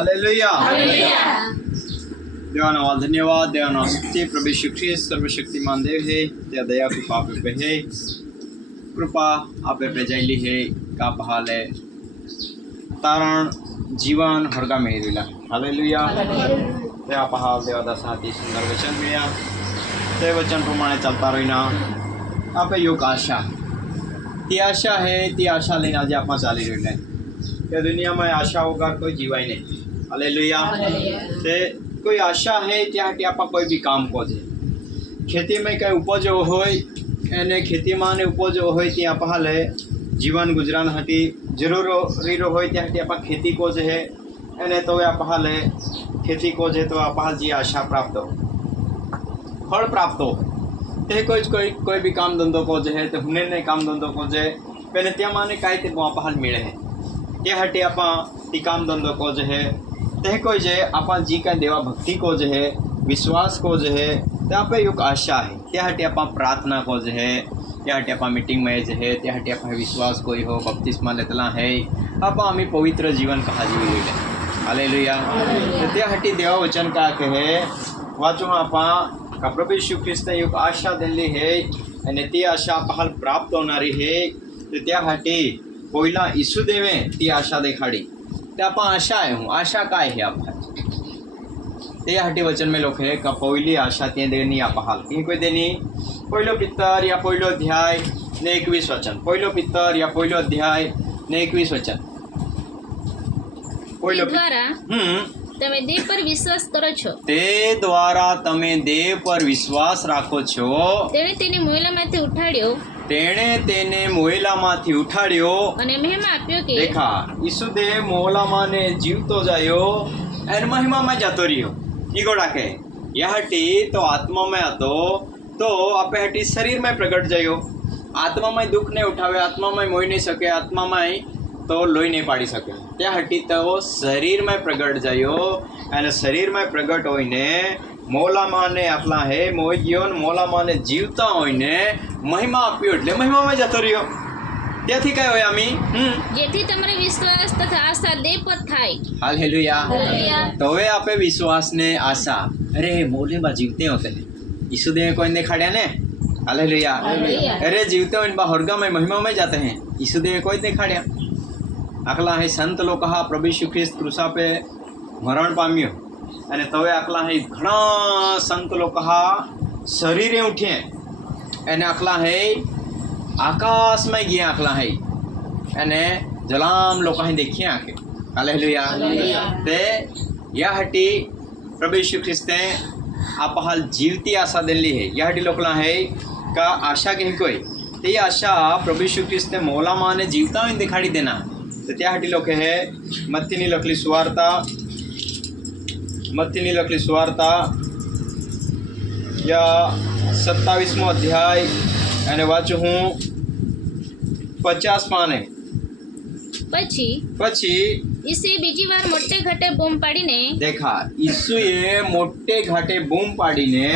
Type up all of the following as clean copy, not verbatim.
Hallelujah देवाना धन्यवाद देवाना स्तुति प्रभु यीशु ख्रिस्त सर्वशक्तिमान देव है त्या दया कृपा आप पे है कृपा आप पे जाइली है का हाल है तारण जीवन हरगा मेरीला हालेलुया ते आप हाल देवादा साथी सुंदर वचन मिळ्या ते वचन प्रमाणे चालता रहीना आप योग आशा ती आशा है ती आशा लेने आज आप चाली रही है ये दुनिया में आशा वगैरह कोई जीवाई नहीं हालेलुया ते कोई आशा है त्याटी आप कोई भी काम को दे खेती में कई उपज होय एने खेती में ने उपज होय ती आप हाले जीवन गुजरान हटी जरूरी होय त्याटी आप खेती को जे है एने तो आप हाले खेती को जे तो आप हाल जी आशा प्राप्त हो फल प्राप्त हो ते कोई भी काम धंधो को जे है तो हुने ने काम धंधो को जे पहले त्या माने काय ते आप हाल मिले है त्या हटी आप ती काम धंधो को जे है ते कोई जे आप जी का देवा भक्ति को जे है विश्वास को जे है ते आप एक आशा है त्या हटी आप प्रार्थना को जे है त्या हटी आप मीटिंग में जे है त्या हटी आप विश्वास कोई हो बपतिस्मा लेतला है आप आम्ही पवित्र जीवन कहा जीवी हालेलुया त्या हटी देवा वचन का कहे वाचो आप का प्रभु यीशु ख्रिस्त एक आशा दिली है आणि ती आशा आपल्याला प्राप्त होणारी है त्यासाठी पहिला यीशु देवे ती आशा देखाडी ते आप आशा आहे हूँ आशा काय है आप त्यासाठी वचन में लोक है का पहिली आशा ते देनी आप हाल ती कोई देनी पहिलो पित्तर या पहिलो अध्याय ने 21 वचन पहिलो पित्तर या पहिलो अध्याय ने 21 वचन તે દ્વારા તમે દેવ પર વિશ્વાસ કરો છો તે દ્વારા તમે દેવ પર વિશ્વાસ રાખો છો તેણે તેને મોયલામાંથી ઉઠાડ્યો ઉઠાડ્યો અને મહિમા આપ્યો કે देखा ઈસુદેવ મોહલામાં ને જીવતો જાયો અને મહિમામાં જતો રહ્યો ઈગો રાખે યાહટી તો આત્મામાં હતો તો આપે હટી શરીરમાં પ્રગટ જયો આત્મામાં દુઃખ ને ઉઠાવે આત્મામાં મોઈ નહીં શકે આત્મામાં तो लोई नहीं पाड़ी सके त्या हटी तो शरीर में प्रगट जायो અને शरीर में प्रगट होईने मोला माने आपला है मोई गयो मोला माने जीवता होईने महिमा आप्यो એટલે महिमाમાં જતો રહ્યો ત્યાંથી કઈ હોય આમી જેથી તમારો વિશ્વાસ તથા આશા દેવ પર થાય હાલેલુયા તો હવે આપે વિશ્વાસ ને આશા અરે મોલેમાં જીવતે હોતે ઈસુદેવ કોઈ ને ખાડ્યા ને हालेलुया अरे जीवते हो इन बाहरगा में महिमा में जाते हैं ईसुदेव कोई नहीं खाड़िया आकला है संत लोग कहा प्रभु यीशु ख्रिस्त क्रूसा पे मरण पाम्यो अने तवे आकला है घणा संत लोग कहा शरीरे उठे अने आकला है आकाश में गया आकला है अने जलाम लोग कहीं देखिए आके हालेलुया ते या हटी प्रभु यीशु ख्रिस्त ने आप हाल जीवती आशा दिली है या हटी लोकला है का आशा कहीं कोई तो ये आशा प्रभु यीशु ख्रिस्त ने मोला माँ ने जीवता हुई दिखाड़ी देना तो त्या हटी लोग है मत्तीनी लखली सुवार्ता या 27मो अध्याय અને વાંચું હું 50 પાને પછી ઈસુએ બીજી વાર મોટે ઘાટે બૂમ પાડીને देखा ઈસુએ મોટે ઘાટે બૂમ પાડીને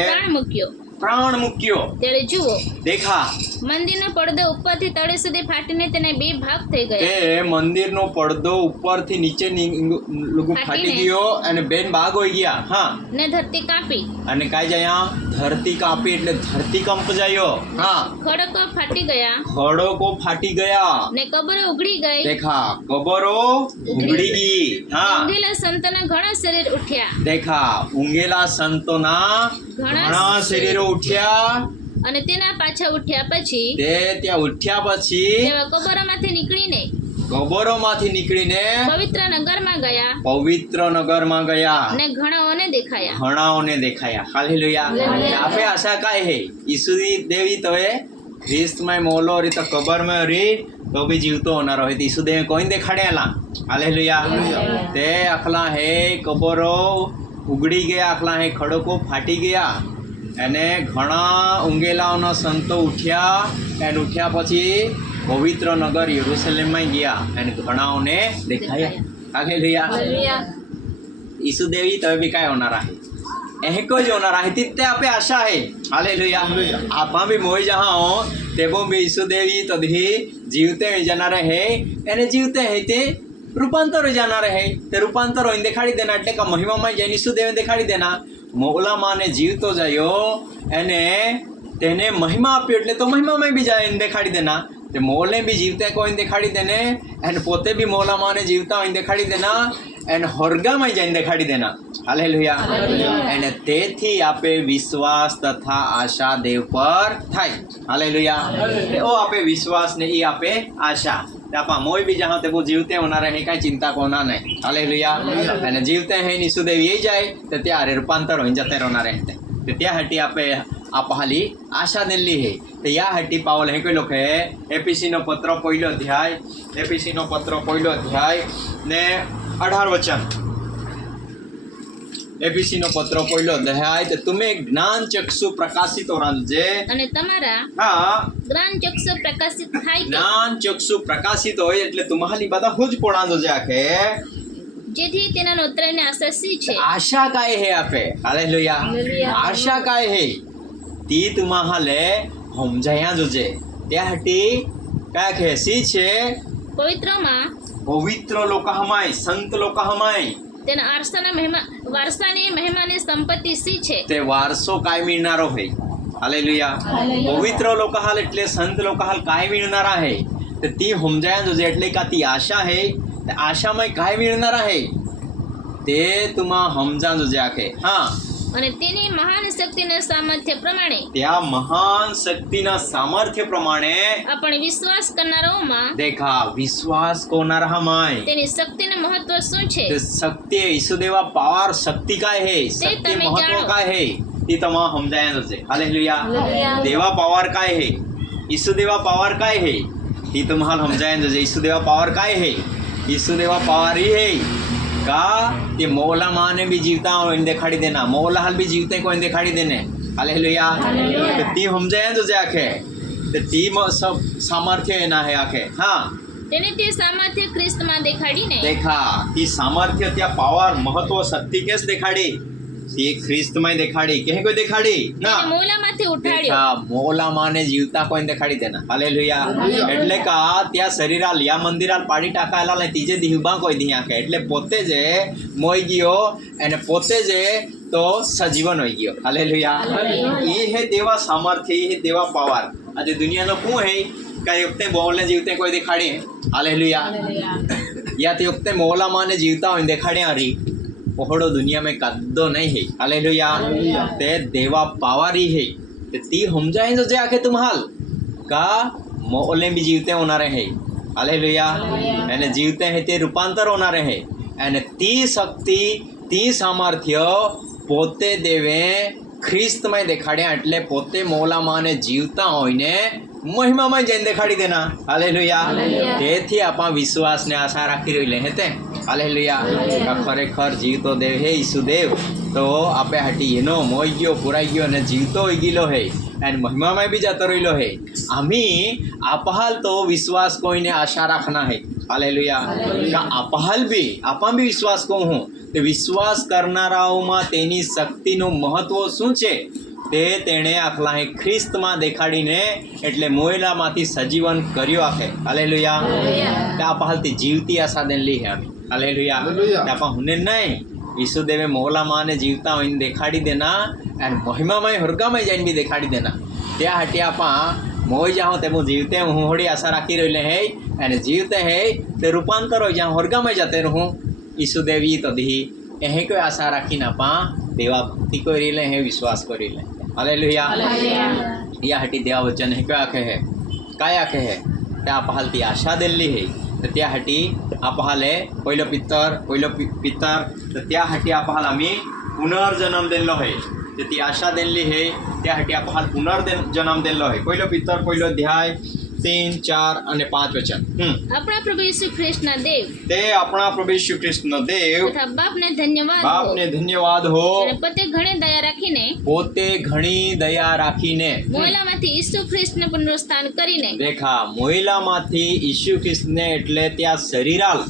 પ્રાણ મૂક્યો ત્યારે જુઓ देखा મંદિરનો પડદો ઉપરથી તળે સુધી ફાટીને તેને બે ભાગ થઈ ગયા તે મંદિરનો પડદો ઉપરથી નીચે ફાટી ગયો અને બેન ભાગ હોઈ ગયા હા ને ધરતી કાપી અને કાઈ જાય ધરતી કાપી એટલે ધરતી કંપ જાયો હા ખડકો ફાટી ગયા ને કબરો ઉઘડી ગઈ देखा कबरो उघड़ी गई हाँ ઊંઘેલા સંતોના ઘણા શરીર ઉઠ્યા देखा ઊંઘેલા સંતોના ઘણા શરીરો ઉઠ્યા અને તેના પાછા ઉઠ્યા પછી તે ત્યાં ઉઠ્યા પછી તેઓ કબરોમાંથી નીકળીને પવિત્ર નગરમાં ગયા ને ઘણાઓને દેખાયા હાલેલુયા આપે આશા કાય હે ઈસુ દેવી તોએ ख्रिस्त में मोलो री तो कबर में री तो भी जीवतो होना रहे ईसु देव कोई देखाड़ेला हालेलुया ते अखला है कबरो उगड़ी गया अखला है खड़को फाटी गया एने घणा ઊંઘેલાઓના સંતો ઉઠ્યા એન ઉઠ્યા પછી પવિત્ર નગર યરુશલેમમાં ગયા અને ઘણાઓને દેખાયા હાલેલુયા ઈસુ દેવી તો भी काय होणार आहे को जो होणार आहे तिथे आपे आशा आहे हालेलुया आपा भी मोई जहाँ हो ते वो भी ईसु देवी तभी जीवते जाणार है एने जीवते है ते રૂપાંતર હોઈ જનાર હે તે રૂપાંતર હોઈને દેખાડી દેના એટલે કે મહિમામાં જઈને ઈસુદેવે દેખાડી દેના મોલામાં ને જીવતો જયો એને તેને મહિમા આપ્યો એટલે તો મહિમામાં બી જાય દેખાડી દેના તે મોલને બી જીવતા કોઈને દેખાડી દેને એને પોતે બી મોલામાં ને જીવતા હોઈને દેખાડી દેના એને હોરગામાં જઈને દેખાડી દેના હાલેલુયા એને તેથી આપે વિશ્વાસ તથા આશા દેવ પર થાય હાલેલુયા ઓ આપે વિશ્વાસ ने ये आपे आशा आपा मोई भी जहाँ ते वो जीवते होना रहे कहीं चिंता को ना नहीं हालेलुया અને જીવતે હે ઈસુદેવ એ જાય તો ત્યારે રૂપાંતર હોઈ જતે રોના રહેતે તો ત્યાં હટી આપે आप हाली आशा दिल्ली है तो या हटी पावल है कोई लोग है एपीसी नो पत्र पहिलो अध्याय एपीसी नो पत्र पहिलो अध्याय ने 18 वचन एपीसी नो पत्र पहिलो अध्याय तो तुम्हें ज्ञान चक्षु प्रकाशित हो जे અને તમારા हाँ જ્ઞાન ચક્ષુ પ્રકાશિત થાય કે જ્ઞાન ચક્ષુ પ્રકાશિત હોય એટલે तुम्हारी બધા હુજ પોણાંદો જે આખે જેથી તેના નોતરાને આશા સી છે आशा काय है आपे हालेलुया हालेलुया. आशा काय है ती तुम्हाले समजाया जोजे त्यासाठी काय खेसी छे પવિત્રમાં पवित्र लोक हमाय संत लोक हमाय તેના વારસાની મહિમાની સંપત્તિ સી છે ते वारसो काय मिळणारो है हालेलुया पवित्र लोक हाल એટલે संत लोक हाल काय मिळणार आहे तर ती समजाया जोजे એટલે का ती आशा है त्या आशामय काय मिळणार आहे ते तुम्हा समजा जोजे आखे हां અને તેની મહાન શક્તિના સામર્થ્ય પ્રમાણે त्या महान शक्तीना सामर्थ्य प्रमाणे આપણે વિશ્વાસ કરનારાઓમાં देखा विश्वास कोणारा हमाय તેની શક્તિનું મહત્વ શું છે ते शक्ती ईसुदेवा पावर शक्ती काय है शक्ती તમે महत्व જાણો. काय है ती तमा समजाया जाते हालेलुया हालेलुया. देवा पावर काय है ईसुदेवा पावर काय है ती तुम्हाला समजाया जाते ईसुदेवा पावर काय है ईसुदेवा पावर ही है का ते मौला माने भी जीवता हो देखाड़ी देना मौला हाल भी जीवते को देखाड़ी देने हालेलुया हालेलुया. तो ती समजाया जाते आखे तो ती सब सामर्थ्य है ना है आखे हाँ તેને તે સામર્થ્ય ખ્રિસ્તમાં દેખાડીને देखा ती सामर्थ्य त्या पावर महत्व शक्ति केस देखाड़ी ती ख्रिस्त में देखाड़ी कहे कोई देखाड़ी ना તેને મોલામાંથી ઉઠાડ્યો देखा मोला माने जीवता कोई देखाड़ी देना हालेलुया એટલે का त्या शरीराल या मंदिराल पाडी टाकायला ને तीजे દીહબા કોઈ દી આખે એટલે પોતે જે મોઈ ગયો અને પોતે જે તો સજીવન હોઈ ગયો હાલેલુયા એ હે દેવા સામર્થ્ય એ હે દેવા પાવર આજે દુનિયાનો શું હે કઈ વખતે બોલને જીવતે કોઈ દેખાડે હાલેલુયા या ते वखते मोला माने जीवता होईन देखाडे हरी पहड़ो दुनिया में कद्दो नहीं है हालेलुया ते देवा पावारी है ते ती समजाए जो जे आखे तुम्हाल का मोले भी जीवते होना रहे हालेलुया एने जीवते हैं ते रूपांतर होना रहे एने ती शक्ति ती सामर्थ्य पोते देवे ख्रिस्त में देखाड़े એટલે પોતે મોલા માને જીવતા હોઈને મહિમામાં જઈને દેખાડી દેના હાલેલુયા તેથી આપા વિશ્વાસને આશા રાખી રહેલે હેતે હાલેલુયા ખરેખર જીવતો દેવ હે ઈસુદેવ તો આપે હાટી એનો મોઈ ગયો પુરાઈ ગયો અને જીવતો હોઈ ગયેલો હે અને મહિમામાં બી જતો રહેલો હે આમી આપહાલ તો વિશ્વાસ કોઈને આશા રાખના હે હાલેલુયા આપહાલ બી આપા બી વિશ્વાસ કહું હું તે વિશ્વાસ કરનારાઓમાં તેની શક્તિનું મહત્વ શું છે તે તેણે આખલા ખ્રિસ્તમાં દેખાડીને એટલે મોયલામાંથી સજીવન કર્યો આખે હાલેલુયા त्या पाहलती जीवती आशा देली है आम्ही हालेलुया त्या हुने नाही ईसुदेवे मोला माने जीवता होईन देखाडी देना आणि महिमामय हरगामय जाईन भी देखाडी देना त्या हाटी आपा मोय जाहो ते जीवते हूँ होड़ी आशा राखी रहिले है आणि जीवते है ते रूपांतर हो जाऊँ हरगामय जाते रहूँ ईसुदेवी तो दी एहे कोई आशा राखी ना पा देवा भक्ति को रिले है विश्वास को रिले हालेलुया या हटी देवा वचन है क्या आखे है काय आखे है त्या पाहलती आशा दिल्ली है तर त्या हाटी आपहाले पहिलो पितर तर त्या हाटी आपहाल आम्ही पुनर्जन्म दिलो है तर ती आशा दिल्ली है त्या हाटी आपहाल पुनर्जन्म दिलो है पहिलो पितर पहिलो अध्याय 3, 4 અને 5 વચન આપણા પ્રભુ ઈસુ ખ્રિસ્તના દેવ તે આપણા પ્રભુ ઈસુ ખ્રિસ્તનો દેવ તથા બાપને ધન્યવાદ બાપને ધન્યવાદ હો અને પોતે ઘણી દયા રાખીને પોતે ઘણી દયા રાખીને મોલામાંથી ઈસુ ખ્રિસ્તને પુનરુત્થાન કરીને દેખા મોયલામાંથી ઈસુ ખ્રિસ્તને એટલે ત્યાં શરીરાલ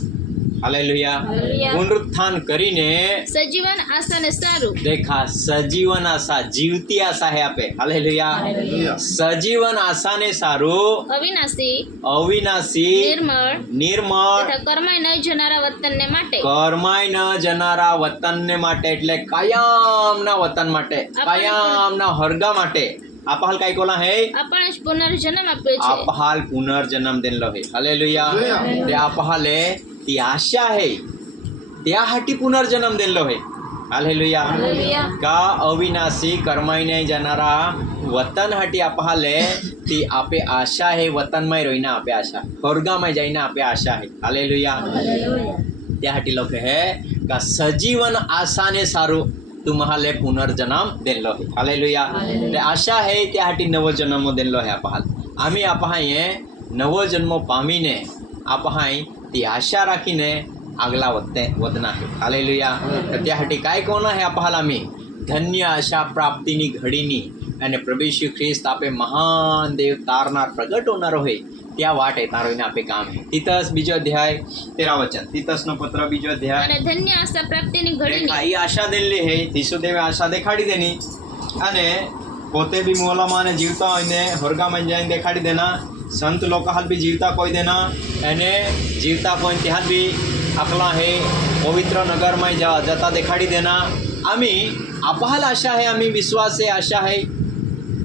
हालेलुया हालेलुया। पुनरुत्थान करीने सजीवन आशा ने सारू देखा सजीवन आशा जीवती आशा है आपे हालेलुया हालेलुया। सजीवन आशा ने सारू अविनाशी अविनाशी निर्मळ निर्मळ તથા કરમાઈ ન જનારા વતનને માટે કરમાઈ ન જનારા વતનને માટે એટલે કાયમના વતન માટે કાયમના હરગા માટે આપહાલ કાઈ કોલા હે આપણે જ પુનર્જન્મ આપ્યો છે આપહાલ પુનર્જન્મ દેનલો હે હાલેલુયા તે આપહાલે ती आशा है त्यासाठी पुनर्जन्म देनलो है हालेलुया हालेलुया। का अविनाशी करमाई नहीं जाणारा वतन हाटी आपहाले ती आपे आशा है वतन में रहीने आपे आशा स्वर्गा में जाइने आपे आशा है हालेलुया त्यासाठी लोक है का सजीवन आशा ने सारू तुम्हाले पुनर्जन्म देनलो है हालेलुया ते आशा है त्यासाठी नवो जन्म देनलो है आपहाल आम्ही आपहाये नवो जन्म पामीने आपहाय ती आशा राखीने આગલા વધના છે હાલેલુયા त्यासाठी काय कोण आहे आपल्याला आम्ही धन्य आशा प्राप्तीनी घडीनी અને પ્રભુ ઈસુ ખ્રિસ્ત આપે મહાન દેવ તારનાર પ્રગટ હોનારો હોય ત્યાં વાટ એતારો એને આપે કામ છે તીતસ બીજો અધ્યાય 13 વચન તીતસનો પત્ર બીજો અધ્યાય અને ધન્ય આશા પ્રાપ્તિની ઘડીની આ આશા દેલી હે ઈસુદેવે આશા દેખાડી દેની અને પોતે બી મોલામાં ને જીવતા હોય ને હોરગામાં જઈને દેખાડી દેના संत लोक हाल भी जीवता कोई देना एने जीवता कोई त्याल भी अकला है पवित्र नगर में जाता देखाड़ी देना आम्ही आपहाल आशा है आम्ही विश्वास है आशा है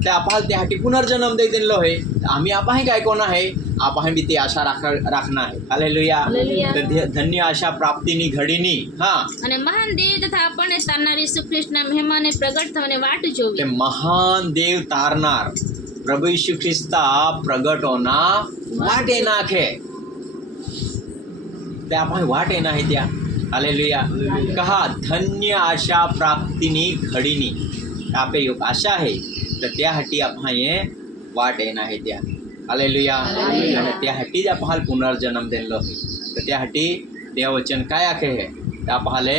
ते आपहाल त्यासाठी पुनर्जन्म दे दिलो है आम्ही आपाही काय कोण आहे आपाही बी ती आशा राखना है हालेलुया धन्य आशा प्राप्तिनी घडीनी हां અને મહાન દેવ તથા આપણને તારનાર ઈસુ ખ્રિસ્તના મહેમાને પ્રગટ થવાને વાટ જોવી તે महान देव तारनार प्रभु यीशु ख्रिस्ता प्रगट होना वाटे नाखे ते आपण वाटे नाही त्या हालेलुया कहा धन्य आशा प्राप्तीनी घडीनी आपे योग आशा आहे तर त्यासाठी आपण हे वाटे नाही त्या हालेलुया आणि त्यासाठी आपण पुनर्जन्म देलो आहे तर त्यासाठी देववचन काय आखे है आपले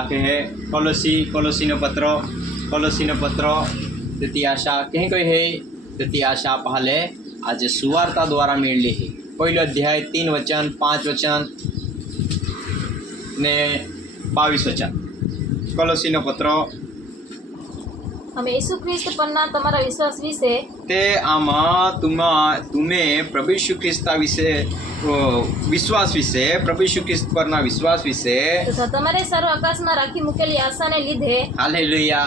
आखे है कोलोसीनो पत्र ती आशा कहीं कोई है ती आशा पहले आज सुवार्ता द्वारा मिळली है पहिलो अध्याय 3 वचन 5 वचन ने 22 वचन कोलोसीनो पत्र અમે ઈસુ ખ્રિસ્ત પરના તમારા વિશ્વાસ વિશે ते आमा तुम्हें प्रभु यीशु ख्रिस्ता विषय विश्वास विषय प्रभु यीशु ख्रिस्त परना विश्वास विषय તથા તમારે સારું આકાશમાં રાખી મૂકેલી આશાને લીધે हालेलुया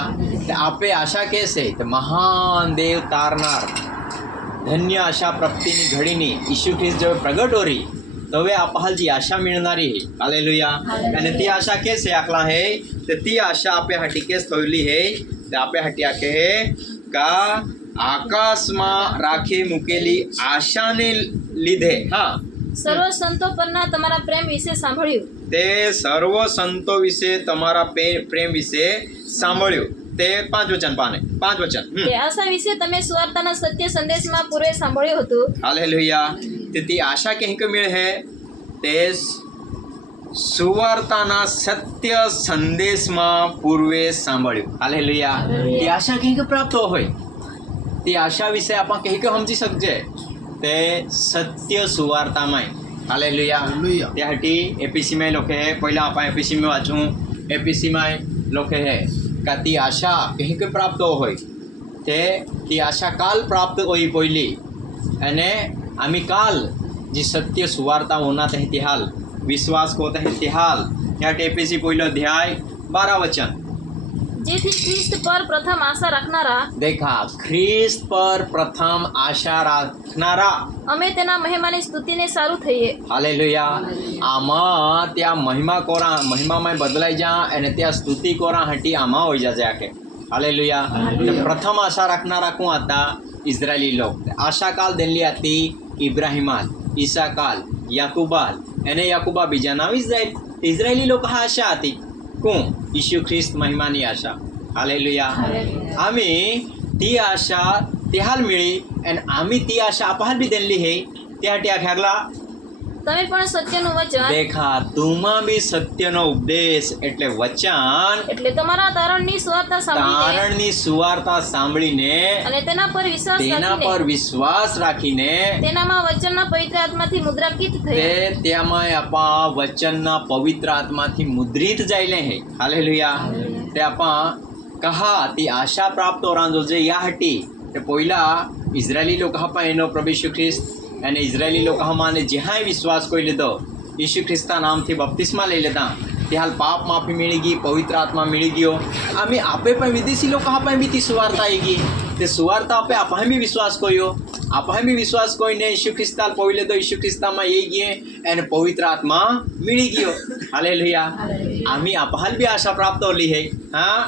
आपे आशा कैसे तो महान देव तारनार धन्य आशा प्राप्तीनी घडीनी यीशु ख्रिस्त जो प्रगट हो रही तो वे आपहाल जी आशा मिळणारी है हालेलुया आणि ती आशा कैसे आकला है तो ती आशा आपे हाटी केस थोली है तो आपे हाटी आके है का आकाश में राखी मुकेली आशा ने લીધે हाँ સર્વ સંતો પરના તમારા પ્રેમ વિશે સાંભળ્યું તે સર્વ સંતો વિશે તમારા પ્રેમ વિશે સાંભળ્યું તે 5 વચન તે આશા વિશે તમે સુવાર્તાના સત્ય સંદેશમાં પૂરે સાંભળ્યું હતું હાલેલુયા તે આશા કંઈક મેળ હે તે સુવાર્તાના સત્ય સંદેશમાં પૂર્વે સાંભળ્યું હાલેલુયા તે આશા કંઈક પ્રાપ્ત હોય તે આશા વિશે આપણે કંઈક સમજી શકજે તે સત્ય સુવાર્તામાં હાલેલુયા त्यासाठी एपीसीમાં લખે હે पहिला आपण एपीसीમાં વાંચું एपीसीમાં લખે હે का ती आशा કંઈક પ્રાપ્ત હોય તે ती आशा काल प्राप्त होई पहिली અને आम्ही काल जी सत्य सुवार्ता होणार आहे ती हाल विश्वास होत आहे ती हाल या एपीसी पहिलं अध्याय 12 वचन જેથી ખ્રિસ્ત પર પ્રથમ આશા રાખનારા देखा ख्रिस्त पर प्रथम आशा રાખનારા અમે તેના મહિમાની સ્તુતિને સારું થઈએ હાલેલુયા આમાં त्या महिमाમાં બદલાઈ જા અને त्या स्तुति કોરા હટી આમાં હોઈ જાજે આકે हालेलुया प्रथम आशा રાખનારા કોણ હતા इस्रायली लोक आशा काल दिली હતી इब्राहिमाल ईसाकाल याकूबाल અને याकूबा બીજા નામ इस्रायली लोक हा आशा હતી कोण यीशु ख्रिस्त महिमानी आशा हालेलुया आम्ही ती आशा त्याहाल मिळी आणि आम्ही ती आशा आपहाल बी दिली है त्यासाठी आख्यागला તમે પણ સત્યનું વચન દેખા તુમાં બી સત્યનો ઉપદેશ એટલે વચન એટલે તમારા તારણની સુવાર્તા સાંભળીને તારણની સુવાર્તા સાંભળીને અને તેના પર વિશ્વાસ તેના પર રાખીને વિશ્વાસ રાખીને તેનામાં વચનના પવિત્ર આત્માથી મુદ્રાંકિત તે થયા ત્યાંમાં આપા વચનના પવિત્ર આત્માથી મુદ્રિત जायले है हालेलुया ते आपा कहा ती आशा प्राप्त ओरांजो जे यासाठी ते पहिला इस्रायली लोक हा एनो प्रभु यीशु ख्रिस्त અને ઇઝરાયેલી લોકો હમાને જ્યાં વિશ્વાસ કરી લીધો ઈસુ ખ્રિસ્તા નામથી બપ્તિસ્મા લઈ લેતા તે હાલ પાપ માફી મળી ગઈ પવિત્ર આત્મા મળી ગયો આમે આપે પણ વિદેશી લોકો હા પણ બીતી સુવાર્તા આવી ગઈ તે સુવાર્તા આપે આપણે બી વિશ્વાસ કર્યો આપણે બી વિશ્વાસ કોઈને ઈસુ ખ્રિસ્તા પવી લેતો ઈસુ ખ્રિસ્તામાં એ ગયે એને પવિત્ર આત્મા મળી ગયો હાલેલુયા આમે આપણે બી આશા પ્રાપ્ત ઓલી હે હા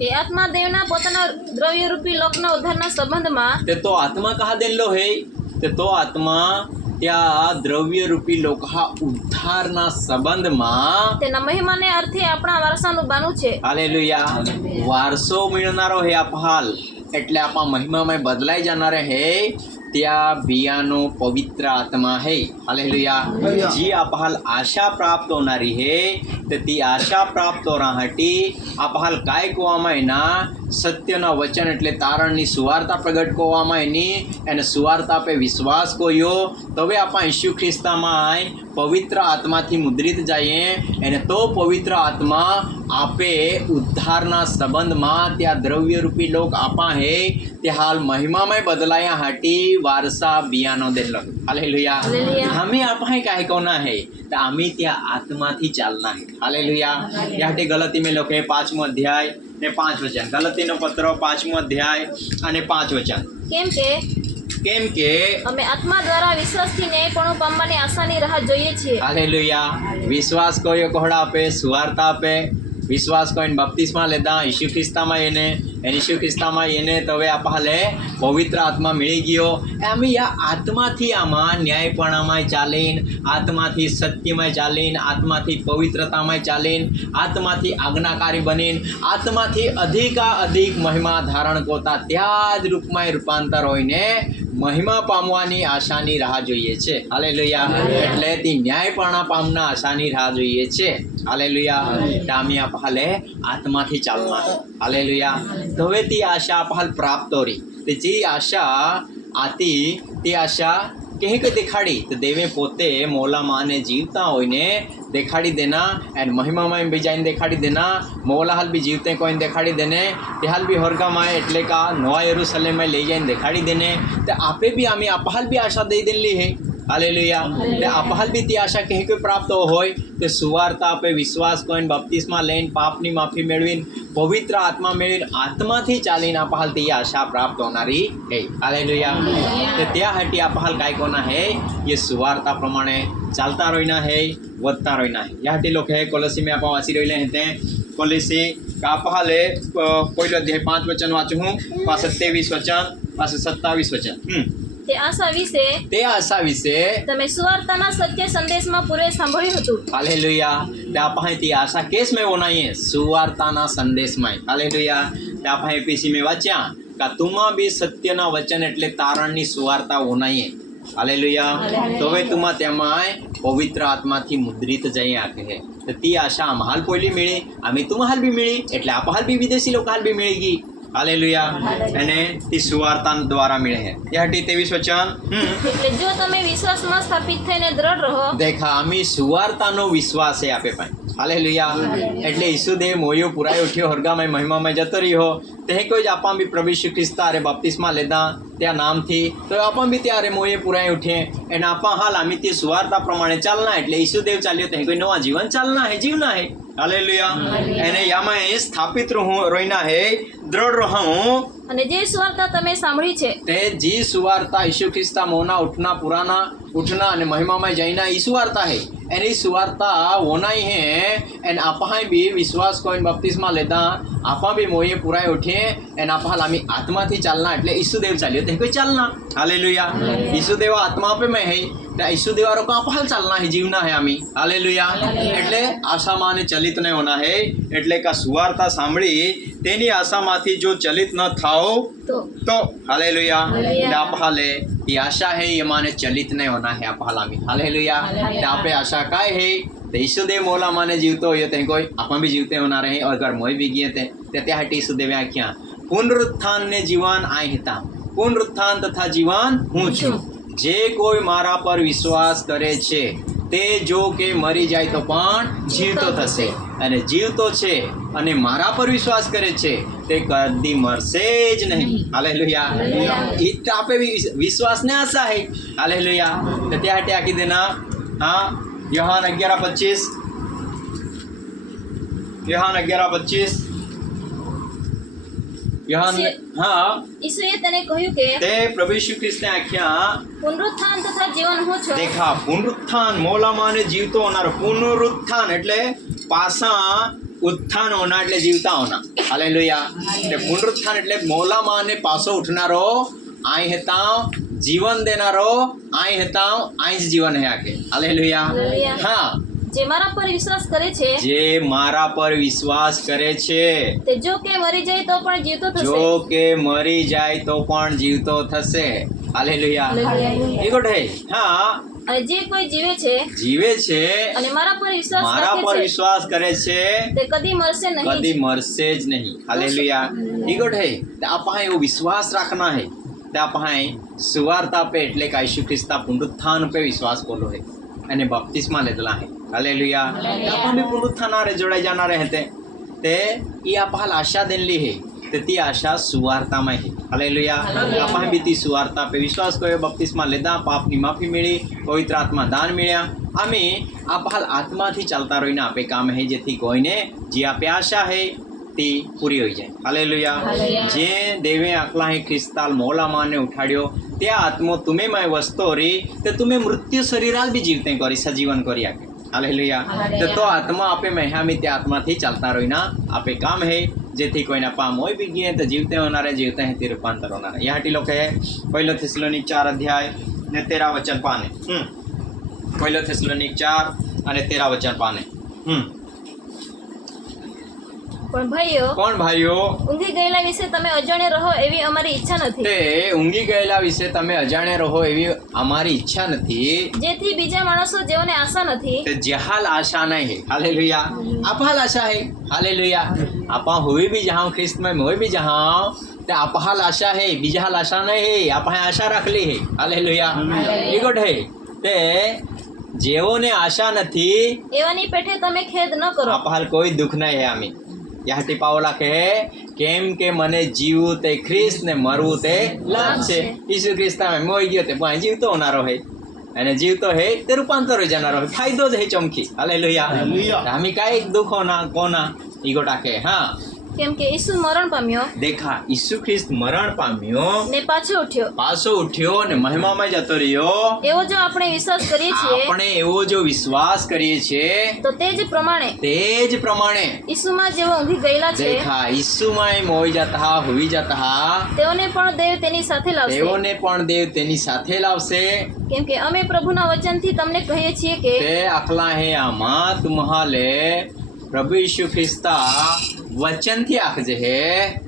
એ આત્મા દેવના પોતાના દ્રવ્યરૂપી લોકના ઉદ્ધારના સંબંધમાં તે તો આત્મા કહા દેલો હે તે તો આત્મા त्या द्रव्यरूपी लोक हा उद्धारना संबंधમાં તેના મહિમાને અર્થે આપણા વારસાનું બાનું છે હાલેલુયા વારસો મિળનારો હે આપહાલ એટલે આપા મહિમામાં બદલાઈ જનારે હે त्या बियानो पवित्र आत्मा है हालेलुया जी आपहाल आशा प्राप्त होणारी है तर ती आशा प्राप्त होण्यासाठी आपहाल काय कोवामा ना सत्यना वचन એટલે તારણની સુવાર્તા પ્રગટ કોવામાં એની અને સુવાર્તા पे વિશ્વાસ કોયો તવે આપા ઈસુ ખ્રિસ્તામાં પવિત્ર આત્માથી મુદ્રિત જઈએ અને તો પવિત્ર આત્મા આપે ઉદ્ધારના સંબંધમાં त्या દ્રવ્યરૂપી લોક આપા હે તે હાલ મહિમામય બદલાયા હાટી वारसा बियानो देलो हालेलुया हमें आपहाय काय कोना है तो आम्ही त्या आत्माથી ચાલના है हालेलुया याटे गलती में लखे 5मो अध्याय ने 5 वचन गलतीनो पत्र 5मो अध्याय અને 5 वचन કેમ કે અમે આત્મા દ્વારા વિશ્વાસથી ન્યાયપણું પામવાની આશાની રાહ જોઈએ છીએ હાલેલુયા વિશ્વાસ કોયો કોહડા આપે સુવાર્તા આપે વિશ્વાસ કોઈને બપ્તિસ્મા લેતા ઈસુ ખ્રિસ્તામાં એને ઈસુ ખ્રિસ્તામાં એને તવે આપહાલે પવિત્ર આત્મા મળી ગયો અમે આ આત્માથી આમાં ન્યાયપણામાં ચાલીન આત્માથી સત્યમાં ચાલીન આત્માથી પવિત્રતામાં ચાલીન આત્માથી આજ્ઞાકારી બનીન આત્માથી અધિક મહિમા ધારણ કરતા ત્યાં જ રૂપમાં રૂપાંતર હોઈને મહિમા પામવાની આશાની રાહ જોઈએ છે હાલેલુયા એટલે તી ન્યાયપણા પામના આશાની રાહ જોઈએ છે હાલેલુયા તામી આપહાલે આત્માથી ચાલના હાલેલુયા હવે તી આશા આપહાલ પ્રાપ્ત હોરી તે જે આશા આતી તે આશા કહે કે દેખાડી તો દેવે પોતે મોલા માને જીવતા હોઈને દેખાડી દેना एंड महिमा में भी जाइन देखाड़ी देना मोला हाल भी जीवते कोई देखाड़ी देने ते हाल भी होरगा में एटले का नवा यरूशलेम में ले जाइन देखाड़ी देने ते आपे भी आमी आपहाल भी आशा दे देली है हालेलुया ते आपहाल भी ती आशा कहे के प्राप्त होय ते सुवार्ता पे विश्वास कोइन बप्तिस्मा लेन पापनी माफी मेळवीन पवित्र आत्मा मेळवीन आत्माथी चालीन आपहाल ती आशा प्राप्त होणारी है हालेलुया ते त्यासाठी आपहाल काय कोना है ये सुवार्ता प्रमाणे चालता रहिना है वधता रहिना है यासाठी लोक है कोलोसी में आपा वाची रहिले हैं ते कोलोसी का आपहाले पहिलो अध्याय 5 वचन वाचू हूँ पास 27 वचन पास 27 वचन તે આશા વિશે તમે સુવાર્તાના સત્ય સંદેશમાં પૂરે સાંભળ્યું હતું હાલેલુયા તે આપણે તી આશા કેસ में होनाઈએ સુવાર્તાના સંદેશમાં હાલેલુયા તે આપણે એપીસી में વાંચ્યા કે તુમા બી સત્યના વચન એટલે તારણની સુવાર્તા હોનાઈએ હાલેલુયા તોવે તુમા તેમાં પવિત્ર આત્માથી મુદ્રિત જઈ આકે હે તો તી આશા આમ્હાલ પોલી મિળી આમે તુમ્હાલ બી મિળી એટલે આપહાલ બી વિદેશી લોકાલ બી मिली गई हालेलुया અને તી સુવાર્તા દ્વારા મળે છે याटी 23 वचन એટલે જો તમે વિશ્વાસમાં સ્થાપિત થઈને દ્રઢ રહો देखा आम्ही सुवार्तानो विश्वास है आपे पाए हालेलुया એટલે ઈસુદેવ મોયો પુરાય ઉઠ્યો હરગામાં મહિમામાં જતો રહ્યો તે કોઈ જ આપા બી પ્રભુ શ્રી ખ્રિસ્ત અરે બપ્તિસ્મા લેતા त्या નામથી તો આપા બી ત્યારે મોયે પુરાય ઉઠે એના આપા હાલ આમી તે સુવાર્તા પ્રમાણે ચાલના એટલે ઈસુદેવ ચાલ્યો તે કોઈ નવા જીવન ચાલના है जीवना है हालेलुया એને યામાં સ્થાપિત રોઈના है दृढ़ रहूं અને જે સુવાર્તા તમે સાંભળી છે તે जी सुवार्ता ईशु ख्रिस्ता मोना उठना पुराना उठना અને મહિમામાં જઈના ઈ સુવાર્તા है एनी सुवार्ता होनाई है एन आपहा भी विश्वास कोइन बप्तिस्मा लेता आपा भी मोये पुराय उठे एन आपहा आमी आत्माથી चालना એટલે ઈસુદેવ ચાલ્યો તે કોઈ ચાલના हालेलुया ઈસુદેવ आत्मा पे में है त्या ईसुदेवारो का आपहाल चालना है जीवना है आमी हालेलुया એટલે આશામાં ચલિત ન હોના है એટલે का सुवार्ता સાંભળી તેની આશામાંથી જો ચલિત ન થાओ तो हालेलुया हालेलुया। आप हाले ये आशा है ये माने चलित नहीं होना है आप हालामी हालेलुया हालेलुया। आप आशा काय है ते ईसुदेव मोला माने जीवतो हो ते कोई आपण भी जीवते होणार आहे और अगर मोय भी गए ते त्यासाठी ईसुदेव आख्या पुनरुत्थान ने जीवन आय हिता पुनरुत्थान तथा जीवन હું છું જે કોઈ મારા પર વિશ્વાસ કરે છે તે જો કે મરી જાય તો પણ જીવતો થશે અને જીવતો છે અને મારા પર વિશ્વાસ કરે છે તે કદી મરશે જ નહીં હાલેલુયા હાલેલુયા। એ તો આપે વિશ્વાસને આશા है હાલેલુયા તો ત્યાં હટે આખી દેના हाँ योहान 11:25 योहान 11:25 योहान हाँ ઈસુએ તેને કહ્યું કે તે પ્રભુ ઈસુ ખ્રિસ્તને આખ્યા પુનરુત્થાન તથા જીવન હું છું દેખા પુનરુત્થાન મોલામાં ને જીવતો હોનારો પુનરુત્થાન એટલે પાછા ઉત્થાન હોના એટલે જીવતા હોના હાલેલુયા એટલે પુનરુત્થાન એટલે મોલામાં ને પાછો ઉઠનારો આય હેતા જીવન દેનારો આય હેતા આય જ જીવન હે આકે હાલેલુયા હાલેલુયા। હા જે મારા પર વિશ્વાસ કરે છે જે મારા પર વિશ્વાસ કરે છે તે જો કે મરી જાય તો પણ જીવતો થશે જો કે મરી જાય તો પણ જીવતો થશે હાલેલુયા હાલેલુયા। એ ગોઠે હા અને જે કોઈ જીવે છે જીવે છે અને મારા પર વિશ્વાસ મારા રાખે પર છે વિશ્વાસ કરે છે તે કદી મરશે નહીં कभी मरसे ज नहीं हालेलुया ई गुड है ते आपण एवो विश्वास रखना है ते आपण सुवार्ता पे એટલે કે ઈસુ ખ્રિસ્તા પુનરુત્થાન पे विश्वास बोलो है અને બપ્તિસ્મા લીધેલા है हालेलुया आपण भी पुनरुत्थानारे जोड़ाई जाणारे हते ते ई आपण आशा देनली है ते ती आशा सुवार्ताમાં है हालेलुया आपण भी ती सुवार्ता पे विश्वास કર્યો બપ્તિસ્મા લીધા પાપની માફી મળી પવિત્ર આત્મા દાન મળ્યા અમે આપહાલ આત્માથી ચાલતા રહીને આપે કામ હે જેથી કોઈને જે આપે આશા હે તે પૂરી હોઈ જાય હાલેલુયા હાલેલુયા। જે દેવે આકલા હે ખ્રિસ્તાલ મોલા માને ઉઠાડ્યો તે આત્મો તમે માં વસ્તો રી તે તમે મૃત્યુ શરીરાલ બી જીવતે કરી સજીવન કરી આકે હાલેલુયા હાલેલુયા। તો આત્મા આપે મહામી તે આત્માથી ચાલતા રહીને આપે કામ હે જેથી કોઈના પામ હોય બી ગયે તો જીવતે હોનારે જીવતે હે તે રૂપાંતર હોનારે યાટી લોકો હે પહેલો થેસલોનિક 4 અધ્યાય ને 13 વચન પાને પહેલો થેસલોનિક 4 અને 13 વચન પાને પણ ભાઈઓ કોણ ભાઈઓ ઊંઘી ગયેલા વિશે તમે અજાણ્યા રહો એવી અમારી ઈચ્છા નથી તે ઊંઘી ગયેલા વિશે તમે અજાણ્યા રહો એવી અમારી ઈચ્છા નથી જેથી બીજા માણસો જેઓને આશા નથી તે જહાલ આશા નહીં है हालेलुया आपहाल आशा है हालेलुया आपा हुई भी जहाँ ख्रिस्त में होई भी जहाँ ते आपहाल आशा है बीजहाल आशा नहीं है आपा आशा रख ली है हालेलुया ये गुड है ते જેઓને આશા નથી એવાની પેઠે તમે ખેદ ન કરો આપહાલ કોઈ દુઃખ નહીં હે આમી યાટી પાવલા કહે કેમ કે મને જીવવું તે ખ્રિસ્ત ને મરવું તે લાભ છે ઈસુ ખ્રિસ્તામાં મોઈ ગયો તે પણ જીવતો હોનારો હે અને જીવતો હે તે રૂપાંતર હોઈ જનારો હે ફાયદો જ હે ચમકી હાલેલુયા આમી કાંઈ દુઃખ હોના કોના ઈ ગોટા કહે હા કેમ કે ઈસુ મરણ પામ્યો દેખા ઈસુ ખ્રિસ્ત મરણ પામ્યો ને પાછો ઉઠ્યો પાછો ઉઠ્યો ને મહિમામાં જતો રહ્યો એવો જો આપણે વિશ્વાસ કરીએ છીએ આપણે એવો જો વિશ્વાસ કરીએ છીએ તો તે જ પ્રમાણે તે જ પ્રમાણે ઈસુમાં જેઓ ઊંઘી ગયેલા છે દેખા ઈસુમાં મોઈ જતા હોઈ જતા તેઓને પણ દેવ તેની સાથે લાવશે તેઓને પણ દેવ તેની સાથે લાવશે કેમ કે અમે પ્રભુના વચનથી તમને કહીએ છીએ કે તે આખલા હે આમાં તુમ્હાલે પ્રભુ ઈસુ ખ્રિસ્તા વચનથી આખજે હે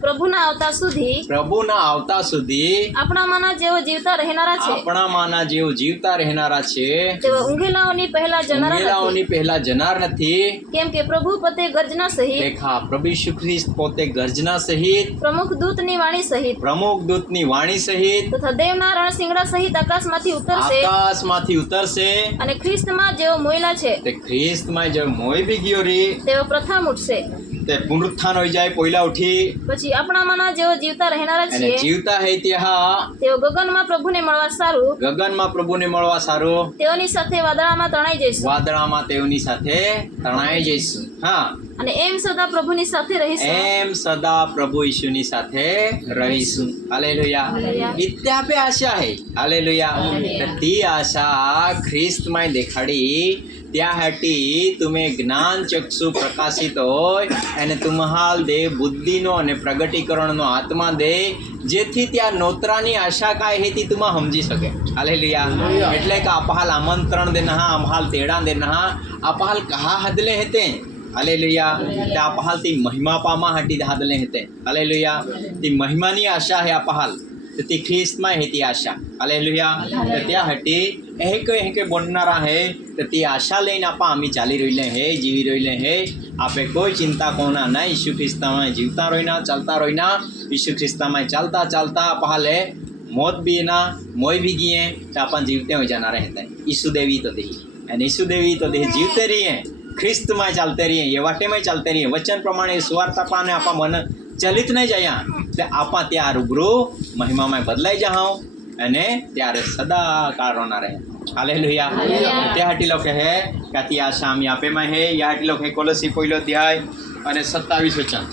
પ્રભુના આવતા સુધી પ્રભુના આવતા સુધી આપણામાંના જેઓ જીવતા રહેનારા છે આપણામાંના જેઓ જીવતા રહેનારા છે તેઓ ઊંઘેલાઓની પહેલા જનારા નથી ઊંઘેલાઓની પહેલા જનાર નથી કેમ કે પ્રભુ પોતે ગર્જના સહિત દેખા પ્રભુ ઈસુ ખ્રિસ્ત પોતે ગર્જના સહિત પ્રમુખ દૂતની વાણી સહિત પ્રમુખ દૂતની વાણી સહિત તથા દેવના રણશિંગડા સહિત આકાશમાંથી ઉતરશે આકાશમાંથી ઉતરશે અને ખ્રિસ્તમાં જેઓ મોયલા છે તે ખ્રિસ્તમાં જે મોઈ બી ગયો રે તેઓ પ્રથમ ઉઠશે તે પુનરુત્થાન હોઈ જાય પહેલા ઉઠી પછી આપણામાંના જેઓ જીવતા રહેનારા અને છે જીવતા હે ત્યાં તેઓ ગગનમાં પ્રભુને મળવા સારું ગગનમાં પ્રભુને મળવા સારું તેઓની સાથે વાદળામાં તણાઈ જઈશું વાદળામાં તેઓની સાથે તણાઈ જઈશું હા અને એમ સદા પ્રભુની સાથે રહીશું એમ સદા પ્રભુ ઈસુની સાથે રહીશું હાલેલુયા હાલેલુયા। ઇત્યાપે આશા હે હાલેલુયા હાલેલુયા। તી આશા ખ્રિસ્તમાં દેખાડી ત્યાં હાટી તમે જ્ઞાન ચક્ષુ પ્રકાશિત હોય અને તુમ્હાલ દે બુદ્ધિનો અને પ્રગટીકરણનો આત્મા દે જેથી ત્યાં નોતરાની આશા કાય હેતી તુમાં સમજી શકે હાલેલુયા એટલે કે આપહાલ આમંત્રણ દેના આપહાલ તેડા દેના આપહાલ કહા હદલે હેતે हालेलुया ते आपहाल ती महिमा पामा हाटी धादले हेते हालेलुया ती महिमानी आशा है आपहाल तर ती ख्रिस्तमय है ती आशा हालेलुया तर त्या हाटी हे बनणारा है तर ती आशा लઈને आपा आम्ही चाली रहिले है जीवी रहिले है आपे कोई चिंता कोना नहीं यीशु ख्रिस्तमय जीवता रहिना चलता रहिना यीशु ख्रिस्तमय चलता चलता आपहाले मौत भी ना मोय भी गए तो अपन जीवते हो जाना रहता है यीशु देवी तो देही અને यीशु देवी तो देह जीवते रहिए ख्रिस्तमय चालते रहिए ये वाटेमय चालते रहिए वचन प्रमाणे सुवार्ता पाने आपा मन चलित नहीं जाया तो आपा त्या रूबरू महिमामय बदलाई जाओ અને ત્યારે સદાકાળ રોના રહે હાલેલુયા તે હાટી લોક હે કાતી આશા આમી આપે માં હે યા હાટી લોક હે કોલોસી પહેલો અધ્યાય અને 27 વચન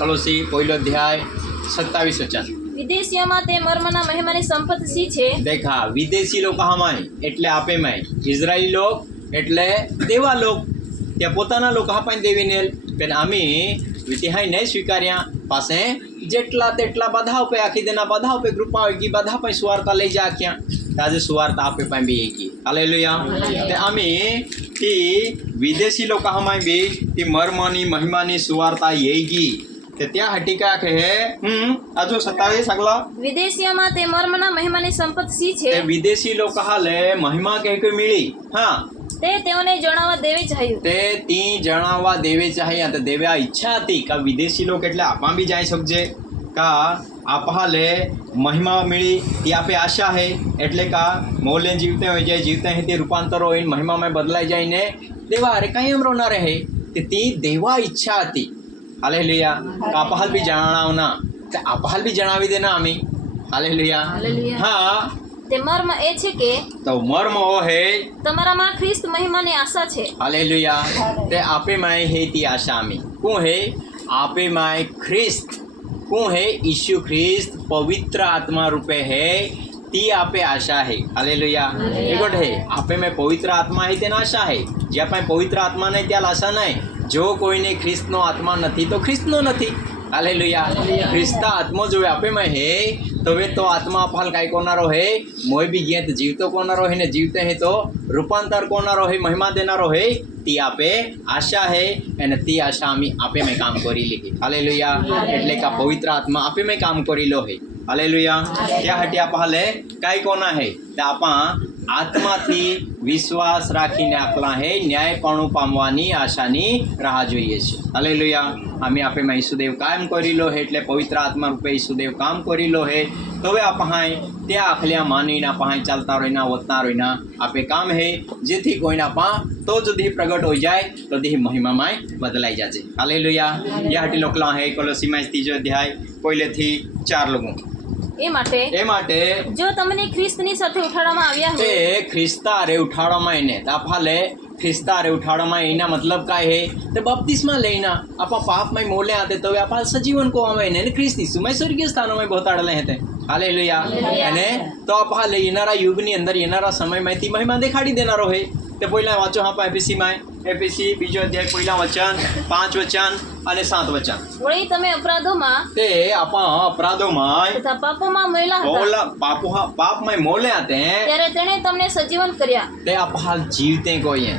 કોલોસી પહેલો અધ્યાય 27 વચન વિદેશીઓમાં તે મર્મના મહિમાની સંપત્તિ સી છે देखा विदेशी लोग हमाय એટલે આપે માં ઇઝરાયલી લોક એટલે દેવા લોક त्या પોતાના લોક હાપાઈ દેવીનેલ પણ આમી વિતિહાય નહીં સ્વીકાર્યા પાસે જેટલા તેટલા બધા पे आखी देना બધા पे कृपा होगी બધા पे सुवार्ता ले जा क्या ताजे सुवार्ता आपे पे भी की हालेलुया ते आम्ही ती विदेशी लोक हमाय बी ती मर्मनी महिमानी सुवार्ता येगी ते त्या हटी का है आजो 27 सगला વિદેશીઓમાં તે મર્મના મહિમાની સંપત્તિ સી છે ते विदेशी लोक हाले महिमा कह के मिली हाँ તે તેઓને જણાવવા દેવી ચાહ્યું ते ती जणावा देवे चाहिए तो देव्या इच्छा थी का विदेशी लोग એટલે आपा भी जाई सकजे का आपहाले महिमा मिली ती आपे आशा है એટલે का मौले जीवते हो जाए जीवते हैं ते रूपांतर हो महिमा में बदलाई जाए ने देवा अरे कहीं हम रोना रहे ते ती देवा इच्छा थी हालेलुया आपहाल भी जणावना ते आपहाल भी जणावी देना आम्ही हालेलुया હાલેલુયા हाँ તે મર્મ એ છે કે तो मर्म वो है તમારામાં ખ્રિસ્ત મહિમાની આશા છે हालेलुया ते आपे माय है ती आशा में कौन है आपे माय ख्रिस्त कौन है यीशु ख्रिस्त पवित्र आत्मा रूपे है ती आपे आशा है हालेलुया एगोट है आपे में पवित्र आत्मा है तेना आशा है जे आपे पवित्र आत्मा नहीं त्या आशा नहीं जो कोई ने ख्रिस्त नो आत्मा नहीं तो ख्रिस्त नो नहीं हालेलुया ख्रिस्ता आत्मा जो आपे में है तो वे तो आत्मा फल काय कोनारो है मोय भी गए तो जीवतो कोनारो है ने जीवते हैं तो रूपांतर कोनारो है महिमा देनारो है ती आपे आशा है અને ती आशा आम्ही आपे में काम करी ली हालेलुया એટલે का पवित्र आत्मा आपे में काम करी लो है हालेलुया त्या हटी आपा हाले काय कोना है ते आपा आत्माथी विश्वास રાખીને આકલા હે ન્યાયપણું પામવાની આશાની રાહ જોઈએ છે હાલેલુયા અમે આપે માં ઈસુદેવ કામ કરીલો હે એટલે પવિત્ર આત્મા રૂપે ઈસુદેવ કામ કરીલો હે તો હવે આપહાય त्या આખल्या માનીના પહાય ચાલતા રહીના વતના રહીના આપે કામ હે જેથી કોઈના પા તો જદી પ્રગટ હોઈ જાય તો દેહ મહિમામાં બદલાઈ જાજે હાલેલુયા યા હટી લોકલા હે કોલોસીમાં 3 અધ્યાય પહેલેથી 4 લોકો એ માટે જો તમને ખ્રિસ્તની સાથે ઉઠાડવામાં આવ્યા તે હોય ખ્રિસ્તા રે ઉઠાડવામાં એને તાફાલે ખ્રિસ્તા રે ઉઠાડવામાં એના मतलब काय है ते बपतिस्मा लेना आपा पाप में मोले आते तो आपा सजीवन को आवे ने ख्रिस्त यीशु में स्वर्गीय स्थानों में पहुंचाड़ले हेते हालेलुया અને તો આપા લે येनारा युगनी अंदर येनारा समय में ती महिमा देखाड़ी देनारो है ते पहिला वाचो हाँ एपीसी में एपीसी बीजो अध्याय पहिला वचन 5 वचन અને 7 वचन વળી તમે અપરાધોમાં તે આપા અપરાધોમાં તથા પાપોમાં મોયેલા હતા મોલા પાપ में मोले आते हैं ત્યારે તેણે તમને સજીવન કર્યા તે આપહાલ જીવતે કોઈ